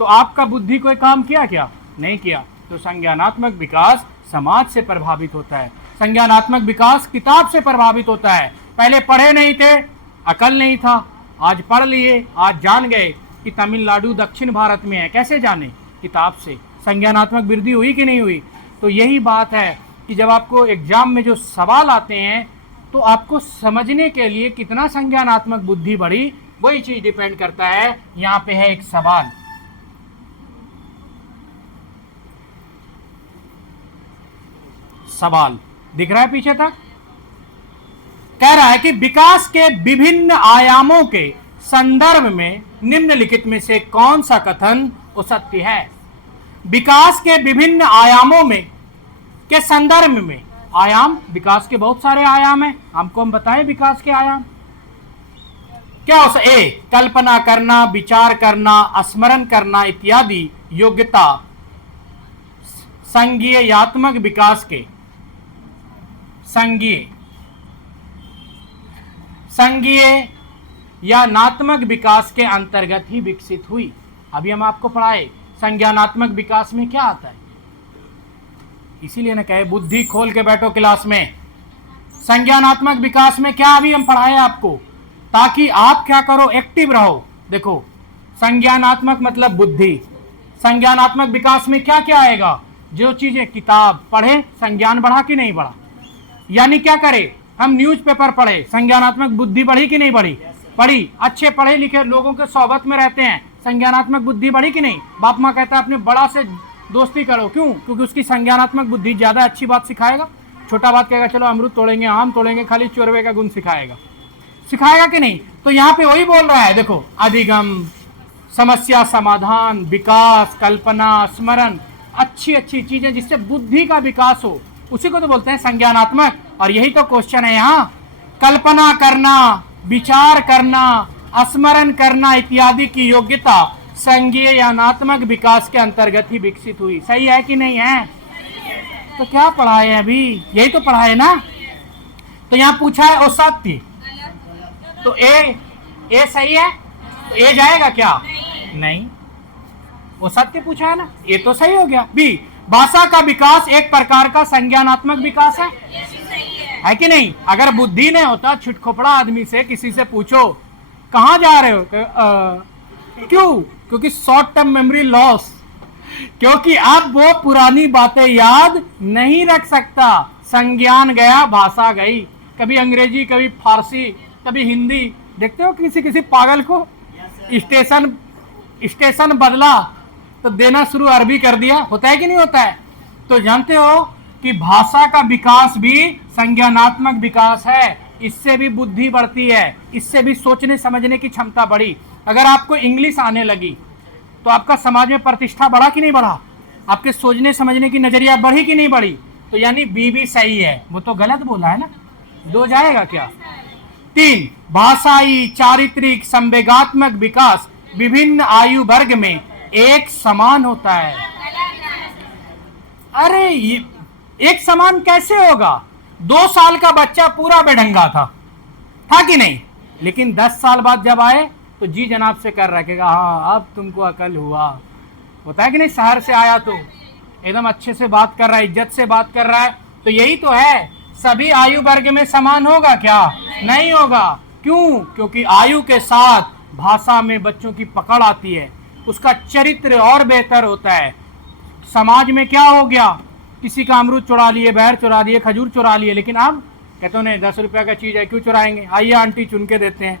तो आपका बुद्धि कोई काम किया क्या? नहीं किया। तो संज्ञानात्मक विकास समाज से प्रभावित होता है। संज्ञानात्मक विकास किताब से प्रभावित होता है। पहले पढ़े नहीं थे, अकल नहीं था, आज पढ़ लिए, आज जान गए कि तमिलनाडु दक्षिण भारत में है। कैसे जाने? किताब से। संज्ञानात्मक वृद्धि हुई कि नहीं हुई? तो यही बात है कि जब आपको एग्जाम में जो सवाल आते हैं तो आपको समझने के लिए कितना संज्ञानात्मक बुद्धि बढ़ी, वही चीज डिपेंड करता है। यहाँ पे है एक सवाल, सवाल दिख रहा है पीछे तक? कह रहा है कि विकास के विभिन्न आयामों के संदर्भ में निम्नलिखित में से कौन सा कथन सत्य है? विकास के विभिन्न आयामों में के संदर्भ में, आयाम विकास के बहुत सारे आयाम हैं, हम बताएं विकास के आयाम क्या हो सकते? ए, कल्पना करना, विचार करना, स्मरण करना इत्यादि योग्यता संज्ञेयात्मक विकास के संज्ञेय या नात्मक विकास के अंतर्गत ही विकसित हुई। अभी हम आपको पढ़ाए संज्ञानात्मक विकास में क्या आता है, इसीलिए ना कहे बुद्धि खोल के बैठो क्लास में। संज्ञानात्मक विकास में क्या अभी हम पढ़ाए आपको, ताकि आप क्या करो, एक्टिव रहो। देखो संज्ञानात्मक मतलब बुद्धि, संज्ञानात्मक विकास में क्या क्या आएगा, जो चीजें किताब पढ़े संज्ञान बढ़ा कि नहीं बढ़ा, यानी क्या करे, हम न्यूज़पेपर पढ़े संज्ञानात्मक बुद्धि बढ़ी कि नहीं बढ़ी, बढ़ी। अच्छे पढ़े लिखे लोगों के सोहबत में रहते हैं, संज्ञानात्मक बुद्धि बढ़ी कि नहीं। बाप माँ कहता है अपने बड़ा से दोस्ती करो, क्यों, क्योंकि उसकी संज्ञानात्मक बुद्धि ज्यादा अच्छी बात सिखाएगा। छोटा बात कहेगा चलो अमरूद तोड़ेंगे आम तोड़ेंगे, खाली चोरवे का गुण सिखाएगा कि नहीं। तो यहाँ पे वही बोल रहा है, देखो अधिगम, समस्या समाधान, विकास, कल्पना, स्मरण, अच्छी अच्छी चीजें जिससे बुद्धि का विकास हो, उसी को तो बोलते हैं संज्ञानात्मक। और यही तो क्वेश्चन है यहाँ, कल्पना करना, विचार करना, स्मरण करना इत्यादि की योग्यता संज्ञेयानात्मक विकास के अंतर्गत ही विकसित हुई। सही है कि नहीं है? तो क्या पढ़ा है अभी, यही तो पढ़ा है ना। तो यहाँ पूछा है औसत्य, तो ए सही है, तो ए जाएगा क्या, नहीं। औसत्य पूछा है ना, ये तो सही हो गया। बी, भाषा का विकास एक प्रकार का संज्ञानात्मक विकास है कि नहीं। अगर बुद्धि नहीं होता, छिटखोपड़ा आदमी से किसी से पूछो कहाँ जा रहे हो, क्यों, क्योंकि शॉर्ट टर्म मेमोरी लॉस, क्योंकि अब वो पुरानी बातें याद नहीं रख सकता। संज्ञान गया, भाषा गई, कभी अंग्रेजी कभी फारसी कभी हिंदी। देखते हो किसी पागल को स्टेशन बदला तो देना शुरू अरबी कर दिया, होता है कि नहीं होता है। तो जानते हो कि भाषा का विकास भी संज्ञानात्मक विकास है, इससे भी बुद्धि बढ़ती है, इससे भी सोचने समझने की क्षमता बढ़ी। अगर आपको इंग्लिश आने लगी तो आपका समाज में प्रतिष्ठा बढ़ा कि नहीं बढ़ा, आपके सोचने समझने की नजरिया बढ़ी कि नहीं बढ़ी। तो यानी बी भी सही है, वो तो गलत बोला है ना, दो जाएगा क्या। 3, भाषाई चारित्रिक संवेगात्मक विकास विभिन्न आयु वर्ग में एक समान होता है। अरे ये एक समान कैसे होगा, 2 साल का बच्चा पूरा बेढंगा था कि नहीं, लेकिन 10 साल बाद जब आए तो जी जनाब से कर रखेगा, हाँ अब तुमको अकल हुआ, होता है कि नहीं। शहर से आया तो एकदम अच्छे से बात कर रहा है, इज्जत से बात कर रहा है। तो यही तो है, सभी आयु वर्ग में समान होगा क्या, नहीं होगा। क्यों, क्योंकि आयु के साथ भाषा में बच्चों की पकड़ आती है, उसका चरित्र और बेहतर होता है। समाज में क्या हो गया, किसी का अमरूद चुरा लिए, बैर चुरा दिए, खजूर चुरा लिए, लेकिन अब कहते हो नहीं 10 रुपये का चीज़ है क्यों चुराएंगे, आइए आंटी चुन के देते हैं,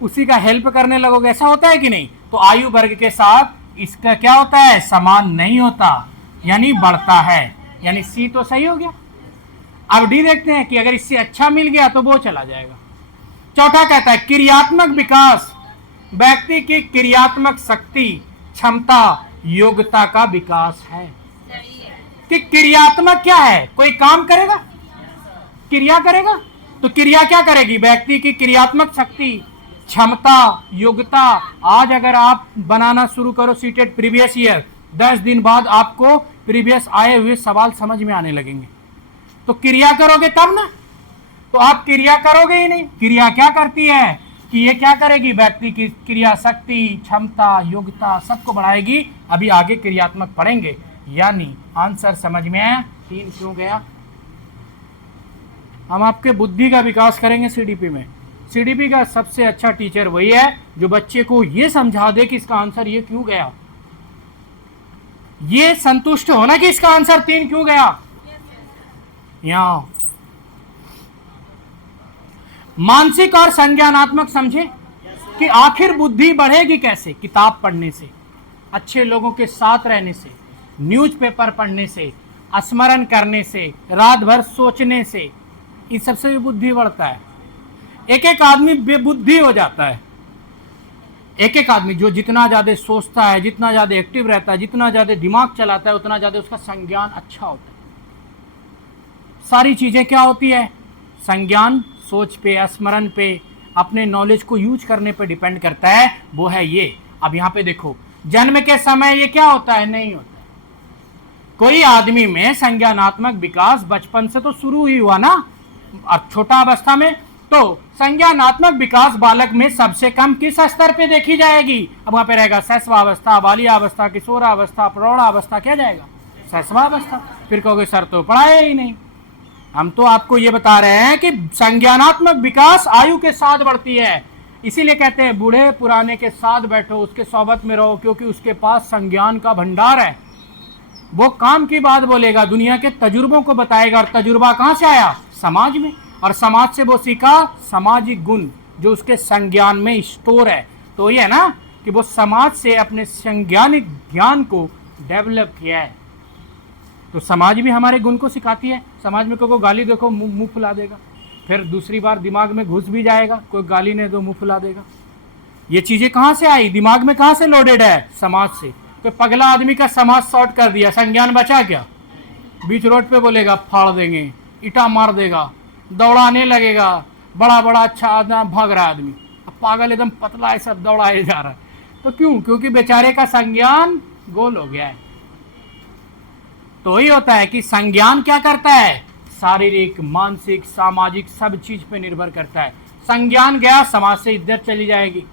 उसी का हेल्प करने लगोगे, ऐसा होता है कि नहीं। तो आयु वर्ग के साथ इसका क्या होता है, समान नहीं होता, यानी बढ़ता है, यानी सी तो सही हो गया। अब डी देखते हैं कि अगर इससे अच्छा मिल गया तो वो चला जाएगा। चौथा कहता है क्रियात्मक विकास व्यक्ति की क्रियात्मक शक्ति, क्षमता, योग्यता का विकास है। कि क्रियात्मक क्या है, कोई काम करेगा, क्रिया करेगा, तो क्रिया क्या करेगी, व्यक्ति की क्रियात्मक शक्ति, क्षमता, योग्यता। आज अगर आप बनाना शुरू करो सीटेट प्रीवियस ईयर, 10 दिन बाद आपको प्रीवियस आए हुए सवाल समझ में आने लगेंगे। तो क्रिया करोगे तब ना, तो आप क्रिया करोगे ही नहीं। क्रिया क्या करती है कि ये क्या करेगी, व्यक्ति की क्रिया शक्ति, क्षमता, योग्यता सबको बढ़ाएगी। अभी आगे क्रियात्मक पढ़ेंगे, यानी आंसर समझ में आया। 3 क्यों गया। हम आपके बुद्धि का विकास करेंगे सीडीपी में। सीडीपी का सबसे अच्छा टीचर वही है जो बच्चे को ये समझा दे कि इसका आंसर ये क्यों गया, ये संतुष्ट होना कि इसका आंसर 3 क्यों गया। यहां मानसिक और संज्ञानात्मक समझे कि आखिर बुद्धि बढ़ेगी कैसे, किताब पढ़ने से, अच्छे लोगों के साथ रहने से, न्यूज़पेपर पढ़ने से, स्मरण करने से, रात भर सोचने से, इन सबसे भी बुद्धि बढ़ता है। एक एक आदमी बेबुद्धि हो जाता है। एक एक आदमी जो जितना ज़्यादा सोचता है, जितना ज़्यादा एक्टिव रहता है, जितना ज़्यादा दिमाग चलाता है, उतना ज़्यादा उसका संज्ञान अच्छा होता है। सारी चीज़ें क्या होती है, संज्ञान सोच पे, स्मरण पे, अपने नॉलेज को यूज करने पे डिपेंड करता है, वो है ये। अब यहाँ पे देखो, जन्म के समय ये क्या होता है, नहीं होता है। कोई आदमी में संज्ञानात्मक विकास बचपन से तो शुरू ही हुआ ना, और छोटा अवस्था में, तो संज्ञानात्मक विकास बालक में सबसे कम किस स्तर पे देखी जाएगी? अब वहां पे रहेगा शैशवावस्था, बाल्यावस्था, किशोरावस्था, प्रौढ़ावस्था, क्या जाएगा? शैशवावस्था। फिर कहोगे सर तो पढ़ाया ही नहीं। हम तो आपको ये बता रहे हैं कि संज्ञानात्मक विकास आयु के साथ बढ़ती है। इसीलिए कहते हैं बूढ़े पुराने के साथ बैठो, उसके सोबत में रहो, क्योंकि उसके पास संज्ञान का भंडार है। वो काम की बात बोलेगा, दुनिया के तजुर्बों को बताएगा, और तजुर्बा कहां से आया? समाज में, और समाज से वो सीखा सामाजिक गुण जो उसके संज्ञान में स्टोर है। तो ये है ना कि वो समाज से अपने संज्ञानिक ज्ञान को डेवलप किया है। तो समाज भी हमारे गुण को सिखाती है। समाज में कोई गाली देखो मुंह फुला देगा, फिर दूसरी बार दिमाग में घुस भी जाएगा, कोई गाली ने दो मुंह फुला देगा। ये चीजें कहाँ से आई? दिमाग में कहाँ से लोडेड है? समाज से। तो पगला आदमी का समाज शॉर्ट कर दिया, संज्ञान बचा क्या? बीच रोड पे बोलेगा फाड़ देंगे, ईटा मार देगा, दौड़ाने लगेगा, बड़ा बड़ा अच्छा आदमी भाग रहा है आदमी, अब पागल एकदम पतला है, सब दौड़ाए जा रहा है। तो क्यों? क्योंकि बेचारे का संज्ञान गोल हो गया है। तो ही होता है कि संज्ञान क्या करता है? शारीरिक, मानसिक, सामाजिक सब चीज पे निर्भर करता है। संज्ञान गया, समाज से इज्जत चली जाएगी।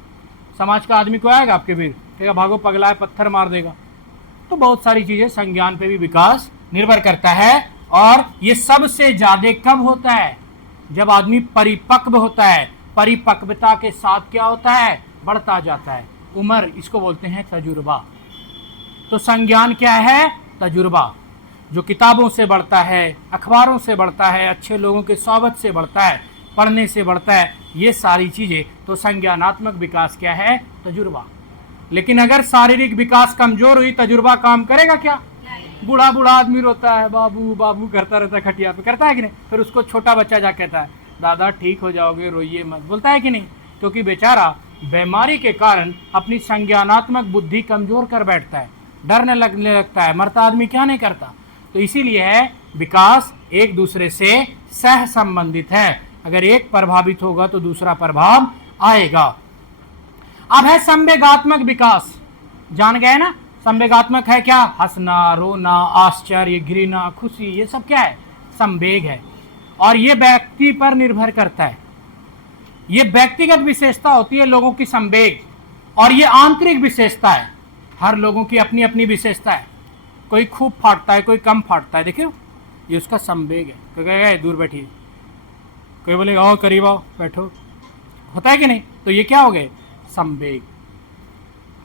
समाज का आदमी को आएगा आपके बीच, कहेगा भागो पगला है, पत्थर मार देगा। तो बहुत सारी चीजें संज्ञान पे भी विकास निर्भर करता है। और ये सबसे ज्यादा कब होता है? जब आदमी परिपक्व होता है। परिपक्वता के साथ क्या होता है? बढ़ता जाता है उम्र, इसको बोलते हैं तजुर्बा। तो संज्ञान क्या है? तजुर्बा, जो किताबों से बढ़ता है, अखबारों से बढ़ता है, अच्छे लोगों के सोबत से बढ़ता है, पढ़ने से बढ़ता है, ये सारी चीजें। तो संज्ञानात्मक विकास क्या है? तजुर्बा। लेकिन अगर शारीरिक विकास कमजोर हुई, तजुर्बा काम करेगा क्या? बूढ़ा बूढ़ा आदमी रोता है, बाबू बाबू करता रहता है खटिया पे, करता है कि नहीं? फिर उसको छोटा बच्चा जा कहता है दादा ठीक हो जाओगे, रोइए मत, बोलता है कि नहीं? क्योंकि बेचारा बीमारी के कारण अपनी संज्ञानात्मक बुद्धि कमजोर कर बैठता है, डरने लगता है। मरता आदमी क्या नहीं करता? तो इसीलिए है विकास एक दूसरे से सह संबंधित है। अगर एक प्रभावित होगा तो दूसरा प्रभाव आएगा। अब है संवेगात्मक विकास। जान गए ना? संवेगात्मक है क्या? हंसना, रोना, आश्चर्य, घृणा, खुशी, ये सब क्या है? संवेग है। और ये व्यक्ति पर निर्भर करता है। ये व्यक्तिगत विशेषता होती है लोगों की संवेग, और ये आंतरिक विशेषता है। हर लोगों की अपनी अपनी विशेषता है। कोई खूब फाटता है, कोई कम फाटता है, देखियो ये उसका संवेग है। कोई कहेगा दूर बैठिए, कोई बोलेगा आओ करीब आओ बैठो, होता है कि नहीं? तो ये क्या हो गए? संवेग।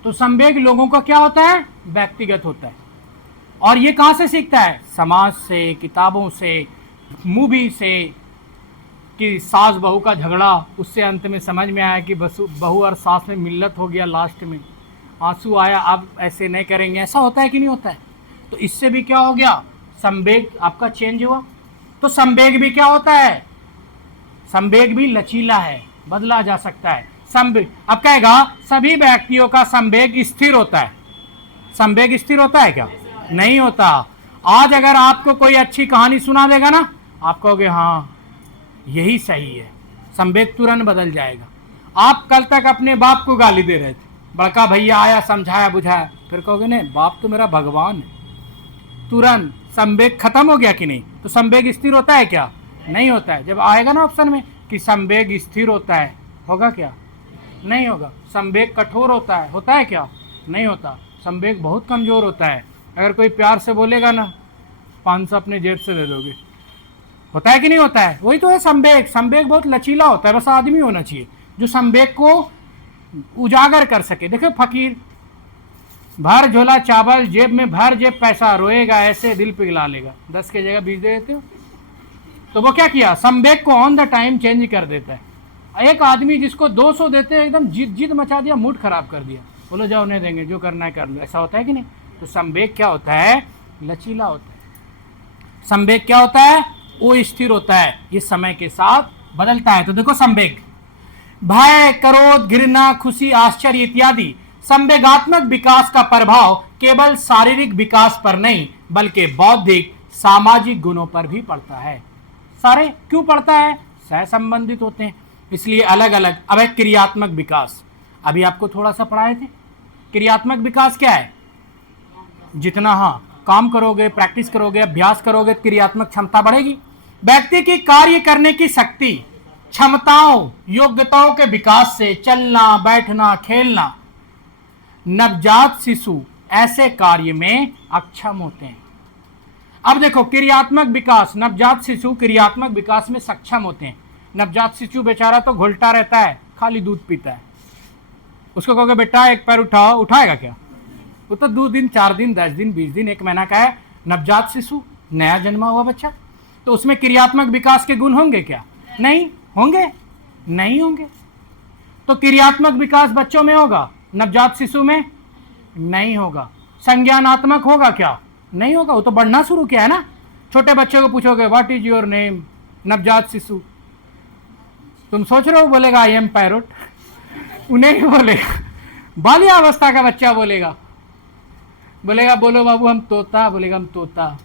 तो संवेग लोगों का क्या होता है? व्यक्तिगत होता है। और ये कहाँ से सीखता है? समाज से, किताबों से, मूवी से। कि सास बहू का झगड़ा, उससे अंत में समझ में आया कि बहू और सास में मिल्लत हो गया, लास्ट में आंसू आया, अब ऐसे नहीं करेंगे। ऐसा होता है कि नहीं होता है? तो इससे भी क्या हो गया? संवेग आपका चेंज हुआ। तो संवेग भी क्या होता है? संवेग भी लचीला है, बदला जा सकता है। संवेग, अब कहेगा सभी व्यक्तियों का संवेग स्थिर होता है। संवेग स्थिर होता है क्या? नहीं होता। आज अगर आपको कोई अच्छी कहानी सुना देगा ना, आप कहोगे हाँ यही सही है, संवेग तुरंत बदल जाएगा। आप कल तक अपने बाप को गाली दे रहे थे, बड़का भैया आया समझाया बुझाया, फिर कहोगे नहीं बाप तो मेरा भगवान है, तुरंत संवेग खत्म हो गया कि नहीं? तो संवेग स्थिर होता है क्या? नहीं होता है। जब आएगा ना ऑप्शन में कि संवेग स्थिर होता है, होगा क्या? नहीं होगा। संवेग कठोर होता है क्या? नहीं होता। संवेग बहुत कमजोर होता है। अगर कोई प्यार से बोलेगा ना, 500 अपने जेब से दे दोगे। होता है कि नहीं होता है? वही तो है संवेग। संवेग बहुत लचीला होता है, बस आदमी होना चाहिए जो संवेग को उजागर कर सके। देखो फकीर, भर झोला चावल, जेब में भर जेब पैसा, रोएगा ऐसे दिल पिघला लेगा, 10 की जगह 20 दे देते हो। तो वो क्या किया? संवेग को ऑन द टाइम चेंज कर देता है। एक आदमी जिसको 200 देते हैं, एकदम जिद मचा दिया, मूड खराब कर दिया, बोलो जाओ नहीं देंगे, जो करना है कर लो। ऐसा होता है कि नहीं? तो संवेग क्या होता है? लचीला होता है। संवेग क्या होता है? वो स्थिर होता है, ये समय के साथ बदलता है। तो देखो संवेग, भय, क्रोध, घृणा, खुशी, आश्चर्य इत्यादि संवेगात्मक विकास का प्रभाव केवल शारीरिक विकास पर नहीं बल्कि बौद्धिक, सामाजिक गुणों पर भी पड़ता है। सारे क्यों पड़ता है? सह संबंधित होते हैं, इसलिए अलग अलग। अब है क्रियात्मक विकास, अभी आपको थोड़ा सा पढ़ाए थे। क्रियात्मक विकास क्या है? जितना, हाँ, काम करोगे, प्रैक्टिस करोगे, अभ्यास करोगे, क्रियात्मक क्षमता बढ़ेगी। व्यक्ति की कार्य करने की शक्ति, क्षमताओं, योग्यताओं के विकास से चलना, बैठना, खेलना, नवजात शिशु ऐसे कार्य में अक्षम होते हैं। अब देखो, क्रियात्मक विकास, नवजात शिशु क्रियात्मक विकास में सक्षम होते हैं। नवजात शिशु बेचारा तो घुलटा रहता है, खाली दूध पीता है। उसको कहोगे बेटा एक पैर उठाओ, उठाएगा क्या? वो तो 2 दिन, 4 दिन, 10 दिन, 20 दिन, 1 महीना का है नवजात शिशु, नया जन्मा हुआ बच्चा। तो उसमें क्रियात्मक विकास के गुण होंगे क्या? नहीं होंगे, नहीं होंगे। तो क्रियात्मक विकास बच्चों में होगा, नवजात शिशु में नहीं होगा। संज्ञानात्मक होगा क्या? नहीं होगा, वो तो बढ़ना शुरू किया है ना। छोटे बच्चों को पूछोगे व्हाट इज योर नेम, नवजात शिशु, तुम सोच रहे हो बोलेगा आई एम पैरोट, उन्हें ही बोलेगा। बाल्यावस्था का बच्चा बोलेगा बोलो बाबू हम तोता, बोलेगा हम तोता।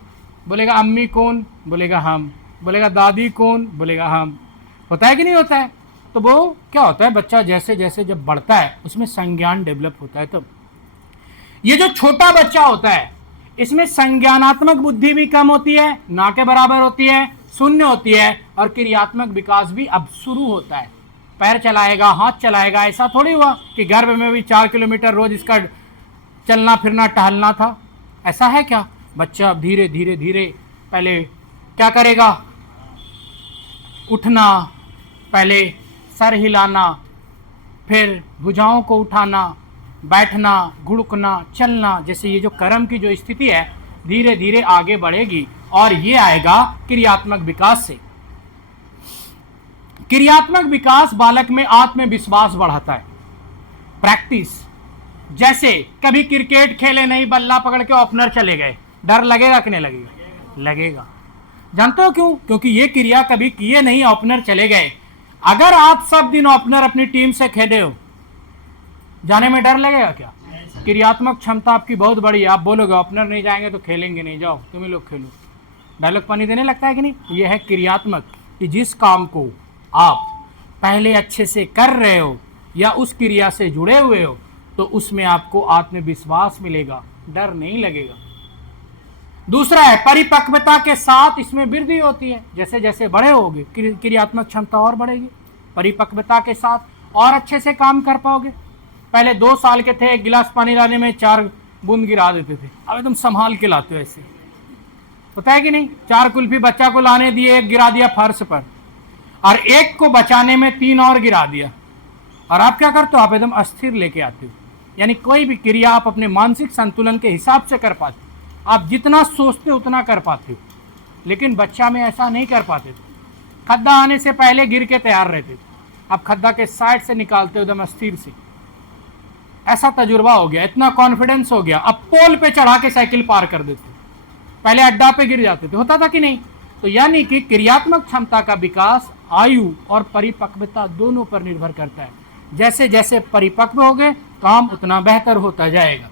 बोलेगा अम्मी कौन, बोलेगा हम। बोलेगा दादी कौन, बोलेगा हम। होता है कि नहीं होता है? तो वो क्या होता है, बच्चा जैसे जैसे जब बढ़ता है उसमें संज्ञान डेवलप होता है। तो ये जो छोटा बच्चा होता है इसमें संज्ञानात्मक बुद्धि भी कम होती है, ना के बराबर होती है, शून्य होती है, और क्रियात्मक विकास भी अब शुरू होता है। पैर चलाएगा, हाथ चलाएगा, ऐसा थोड़ी हुआ कि गर्भ में भी 4 किलोमीटर रोज इसका चलना फिरना टहलना था। ऐसा है क्या? बच्चा धीरे धीरे धीरे पहले क्या करेगा, उठना, पहले सर हिलाना, फिर भुजाओं को उठाना, बैठना, घुड़कना, चलना, जैसे ये जो कर्म की जो स्थिति है धीरे धीरे आगे बढ़ेगी, और ये आएगा क्रियात्मक विकास से। क्रियात्मक विकास बालक में आत्मविश्वास बढ़ाता है। प्रैक्टिस, जैसे कभी क्रिकेट खेले नहीं, बल्ला पकड़ के ओपनर चले गए, डर लगेगा कि नहीं लगेगा? लगेगा। जानते हो क्यों? क्योंकि ये क्रिया कभी किए नहीं, ओपनर चले गए। अगर आप सब दिन ओपनर अपनी टीम से खेले हो, जाने में डर लगेगा क्या? क्रियात्मक क्षमता आपकी बहुत बड़ी है। आप बोलोगे ओपनर नहीं जाएंगे तो खेलेंगे नहीं, जाओ तुम ही लोग खेलो, डायलॉग पानी देने लगता है कि नहीं? ये है क्रियात्मक, कि जिस काम को आप पहले अच्छे से कर रहे हो या उस क्रिया से जुड़े हुए हो तो उसमें आपको आत्मविश्वास मिलेगा, डर नहीं लगेगा। दूसरा है परिपक्वता के साथ इसमें वृद्धि होती है। जैसे जैसे बड़े होगे क्रियात्मक क्षमता और बढ़ेगी, परिपक्वता के साथ और अच्छे से काम कर पाओगे। पहले 2 साल के थे, 1 गिलास पानी लाने में 4 बूंद गिरा देते थे, अब एकदम संभाल के लाते हो ऐसे, पता है कि नहीं? 4 कुल्फी बच्चा को लाने दिए, 1 गिरा दिया फर्श पर, और 1 को बचाने में 3 और गिरा दिया। और आप क्या करते हो? आप एकदम अस्थिर लेके आते हो। यानी कोई भी क्रिया आप अपने मानसिक संतुलन के हिसाब से कर पाते हो। आप जितना सोचते हो उतना कर पाते हो, लेकिन बच्चा में ऐसा नहीं कर पाते थे। खड्डा आने से पहले गिर के तैयार रहते थे, अब खड्डा के साइड से निकालते हो एकदम अस्थिर से। ऐसा तजुर्बा हो गया, इतना कॉन्फिडेंस हो गया, अब पोल पे चढ़ा के साइकिल पार कर देते, पहले अड्डा पे गिर जाते थे। होता था कि नहीं? तो यानी कि क्रियात्मक क्षमता का विकास आयु और परिपक्वता दोनों पर निर्भर करता है। जैसे जैसे परिपक्व हो गए काम उतना बेहतर होता जाएगा।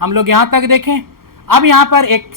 हम लोग यहाँ तक देखें। अब यहाँ पर एक